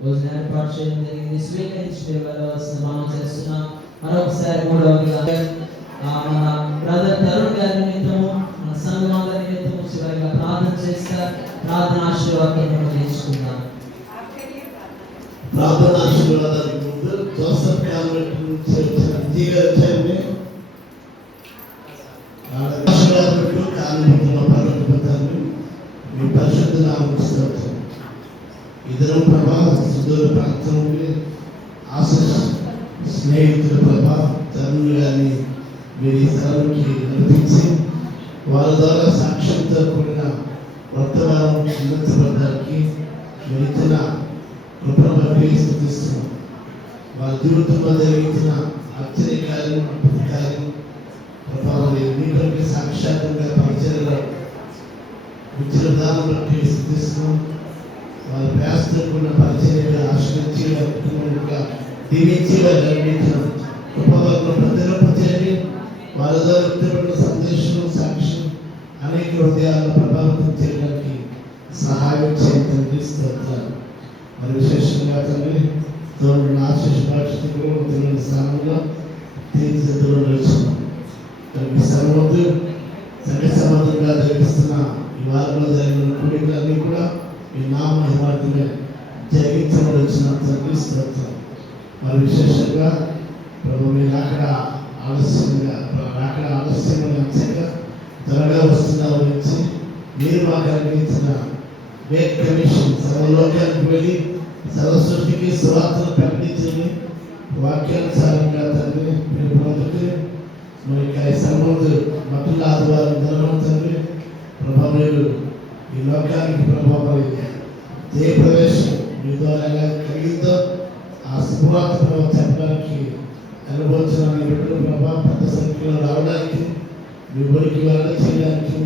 భోజనం ఏర్పాటు చేయడం జరిగింది. స్వీకరించి వెళ్ళవలసిన మనం చేస్తున్నాం. మరొకసారి మూడవదిగా మన బ్రదర్ తరుణ్ గారి నిమిత్తము, మన సంఘం అందరి నిమిత్తము చివరిగా ప్రార్థన చేస్తారు. ప్రార్థన ఆశీర్వాదాన్ని నేర్చుకుందాం. ప్రార్థన ఆశీర్వాదానికి ముందు జోసెఫ్ కాన్వెంట్ నుంచి వచ్చిన విజయ్ గారు వచ్చారండి. ఆశీర్వాదం కాన్వెంట్లో పర్వతాన్ని మీ పరిశుద్ధ నామమున స్తోత్రం. ఇద్దరు ప్రభా సుదూర ప్రాంతం నుండి ఆశీస్ స్నేహితుల ప్రభా తరుణ్ గారిని మీరు ఈ స్థలానికి నడిపించి వారి ద్వారా సాక్ష్యంతో కూడిన వర్తమానం అందించబడడానికి మీరు ఇచ్చిన కృపను బట్టి స్తుతిస్తున్నాం. వారి జీవితంలో జరిగించిన ఆశ్చర్య కార్యం, అద్భుత కార్యం ప్రభావం మీలోకి సాక్షాత్తుగా పరిచయంలో ఇచ్చిన దాన్ని బట్టి స్తుతిస్తున్నాం. వారి ప్రయాసతో కూడిన పరిచర్యగా ఆశ్రయించి వారి కుటుంబంగా దీవించి వారి నిర్మించిన కృపలను ప్రతిరూపచేయండి. వారి ద్వారా వ్యక్తపడిన సందేశం, సాక్ష్యం అనేక హృదయాలను ప్రభావితం చేయడానికి సహాయం చేయండి. స్తోత్రాలు. మరి విశేషంగా తండ్రి తోడు ఆశీర్వాద స్థానంలో తీర్చిదిద్దులో నిలుచున్నాం. ఈ సమయంలో సంఘ సంబంధంగా జరిగిస్తున్న ఈ వారంలో జరిగిన కూడికలన్నీ కూడా ఈ నామ మహిమార్థమే జరిగించబడి వచ్చిన తండ్రి స్తోత్రం. మరి విశేషంగా ప్రభు మీరు అక్కడ ఆలస్యంగా అంశంగా త్వరగా వస్తున్న గురించి మీరు మాకు అందించిన గ్రేట్ కమిషన్ సర్వలోకానికి వెళ్ళి సర్వసృష్టికి సువార్తను ప్రకటించండి. వాక్యానుసారంగా తండ్రి మీరు బ్రతుకు మరి ఈ సంబంధం మటుల ఆదివారం జరగడం తండ్రి ప్రభా మీరు ఈ లోకానికి ప్రభా మరి జయప్రవేశం మీ ద్వారా ఎలా కలిగిందో ఆ శుభవార్త ప్రభావ చెప్పడానికి అనుభవించిన మీ బిడ్డలు ప్రభా పెద్ద సంఖ్యలో రావడానికి మీ ఊరికి వెళ్ళ చేయడానికి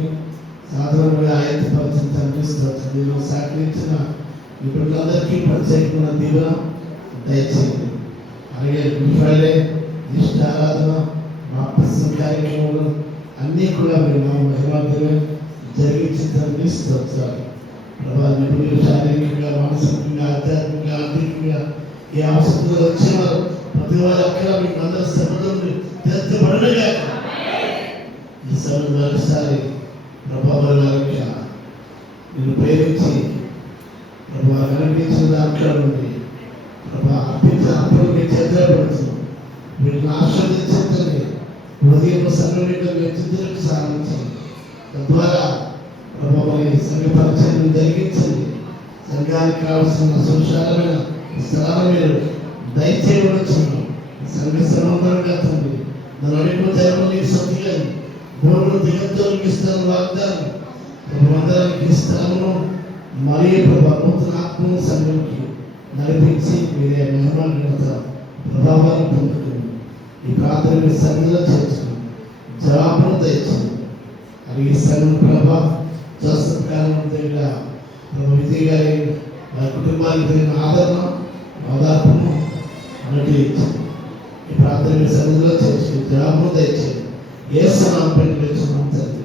సాధారణంగా ఆయత్తపరిచిన తండ్రి స్తోత్రం. మీరు సహకరించిన మీ బిడ్డలందరికీ ప్రత్యేకమైన దీవెన దయచేయండి. అలాగే గుడ్ ఫ్రైడే, ఇష్ట ఆరాధన, బాప్తిసం కార్యక్రమాలు అన్నీ కూడా మీరు మా మహిమార్థమే జరిగించిన తండ్రి స్తోత్రాలు. ప్రభా నిపుణులు శారీరకంగా, మానసికంగా, ఆధ్యాత్మికంగా, ఆర్థికంగా ఈ అవసరంలో వచ్చేవారు ప్రతి వారు అక్కడ మీకు అందరూ సముద్రం తీర్చబడగా ఈ సమయం మరోసారి ప్రభావ గారికి నేను ప్రేమించి ప్రభావ కనిపించిన దాంట్లో నుండి ప్రభా అప్పుడు మీ చేతిలో పెడుతున్నాం. వీటిని ఆస్వాదించండి. ఉదయం సంఘం యొక్క వ్యక్తిత్వానికి సాధించండి. తద్వారా ప్రభావ సంఘ పరిచయం జరిగించండి. సంఘానికి కావాల్సిన సుశాలమైన స్థలాన్ని మీరు దయచేయవచ్చున్నాం. సంఘ సంబంధంగా తండ్రి దాని అడుగు దైవాన్ని సత్యం భూములు దిగత్తులకు ఇస్తాను వాగ్దానం ప్రభుత్వానికి స్థలమును మరియు ప్రభా నూతన ఆత్మను సంఘంకి నడిపించి మీరే మహిమాన్విత ప్రభావాన్ని పొందుకుని ఈ ప్రాంతాన్ని సన్నిధిలో చేర్చుకుని జవాబును దయచింది. అది ఈ సంఘం ప్రభా జోసెఫ్ కాలం దగ్గర ప్రభు విజయ్ గారి వారి కుటుంబానికి తగిన ఆదరణ, ఓదార్పును అనుగ్రహించింది. ఈ ప్రాంతాన్ని సన్నిధిలో చేర్చుకుని జవాబును దయచింది. యేసు నామమున పెట్టుకున్నాం తండ్రి.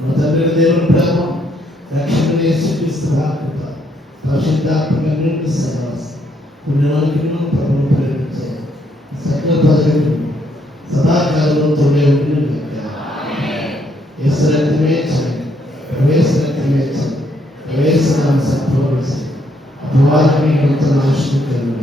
మా తండ్రి దేవుని ప్రేమ, రక్షణ యేసుక్రీస్తు కృప, పరిశుద్ధాత్మ నిండు సహవాసం పుణ్యవానికి ప్రభువును ప్రేమించారు సకల ప్రజలకు సదాకాలంలో తోడే ఉంటుంది. యేసు రక్తమే చేయండి, ప్రవేశ రక్తమే చేయండి, ప్రవేశ నామ సంపూర్ణ అపవాదమే నూతన ఆశీర్వాదం.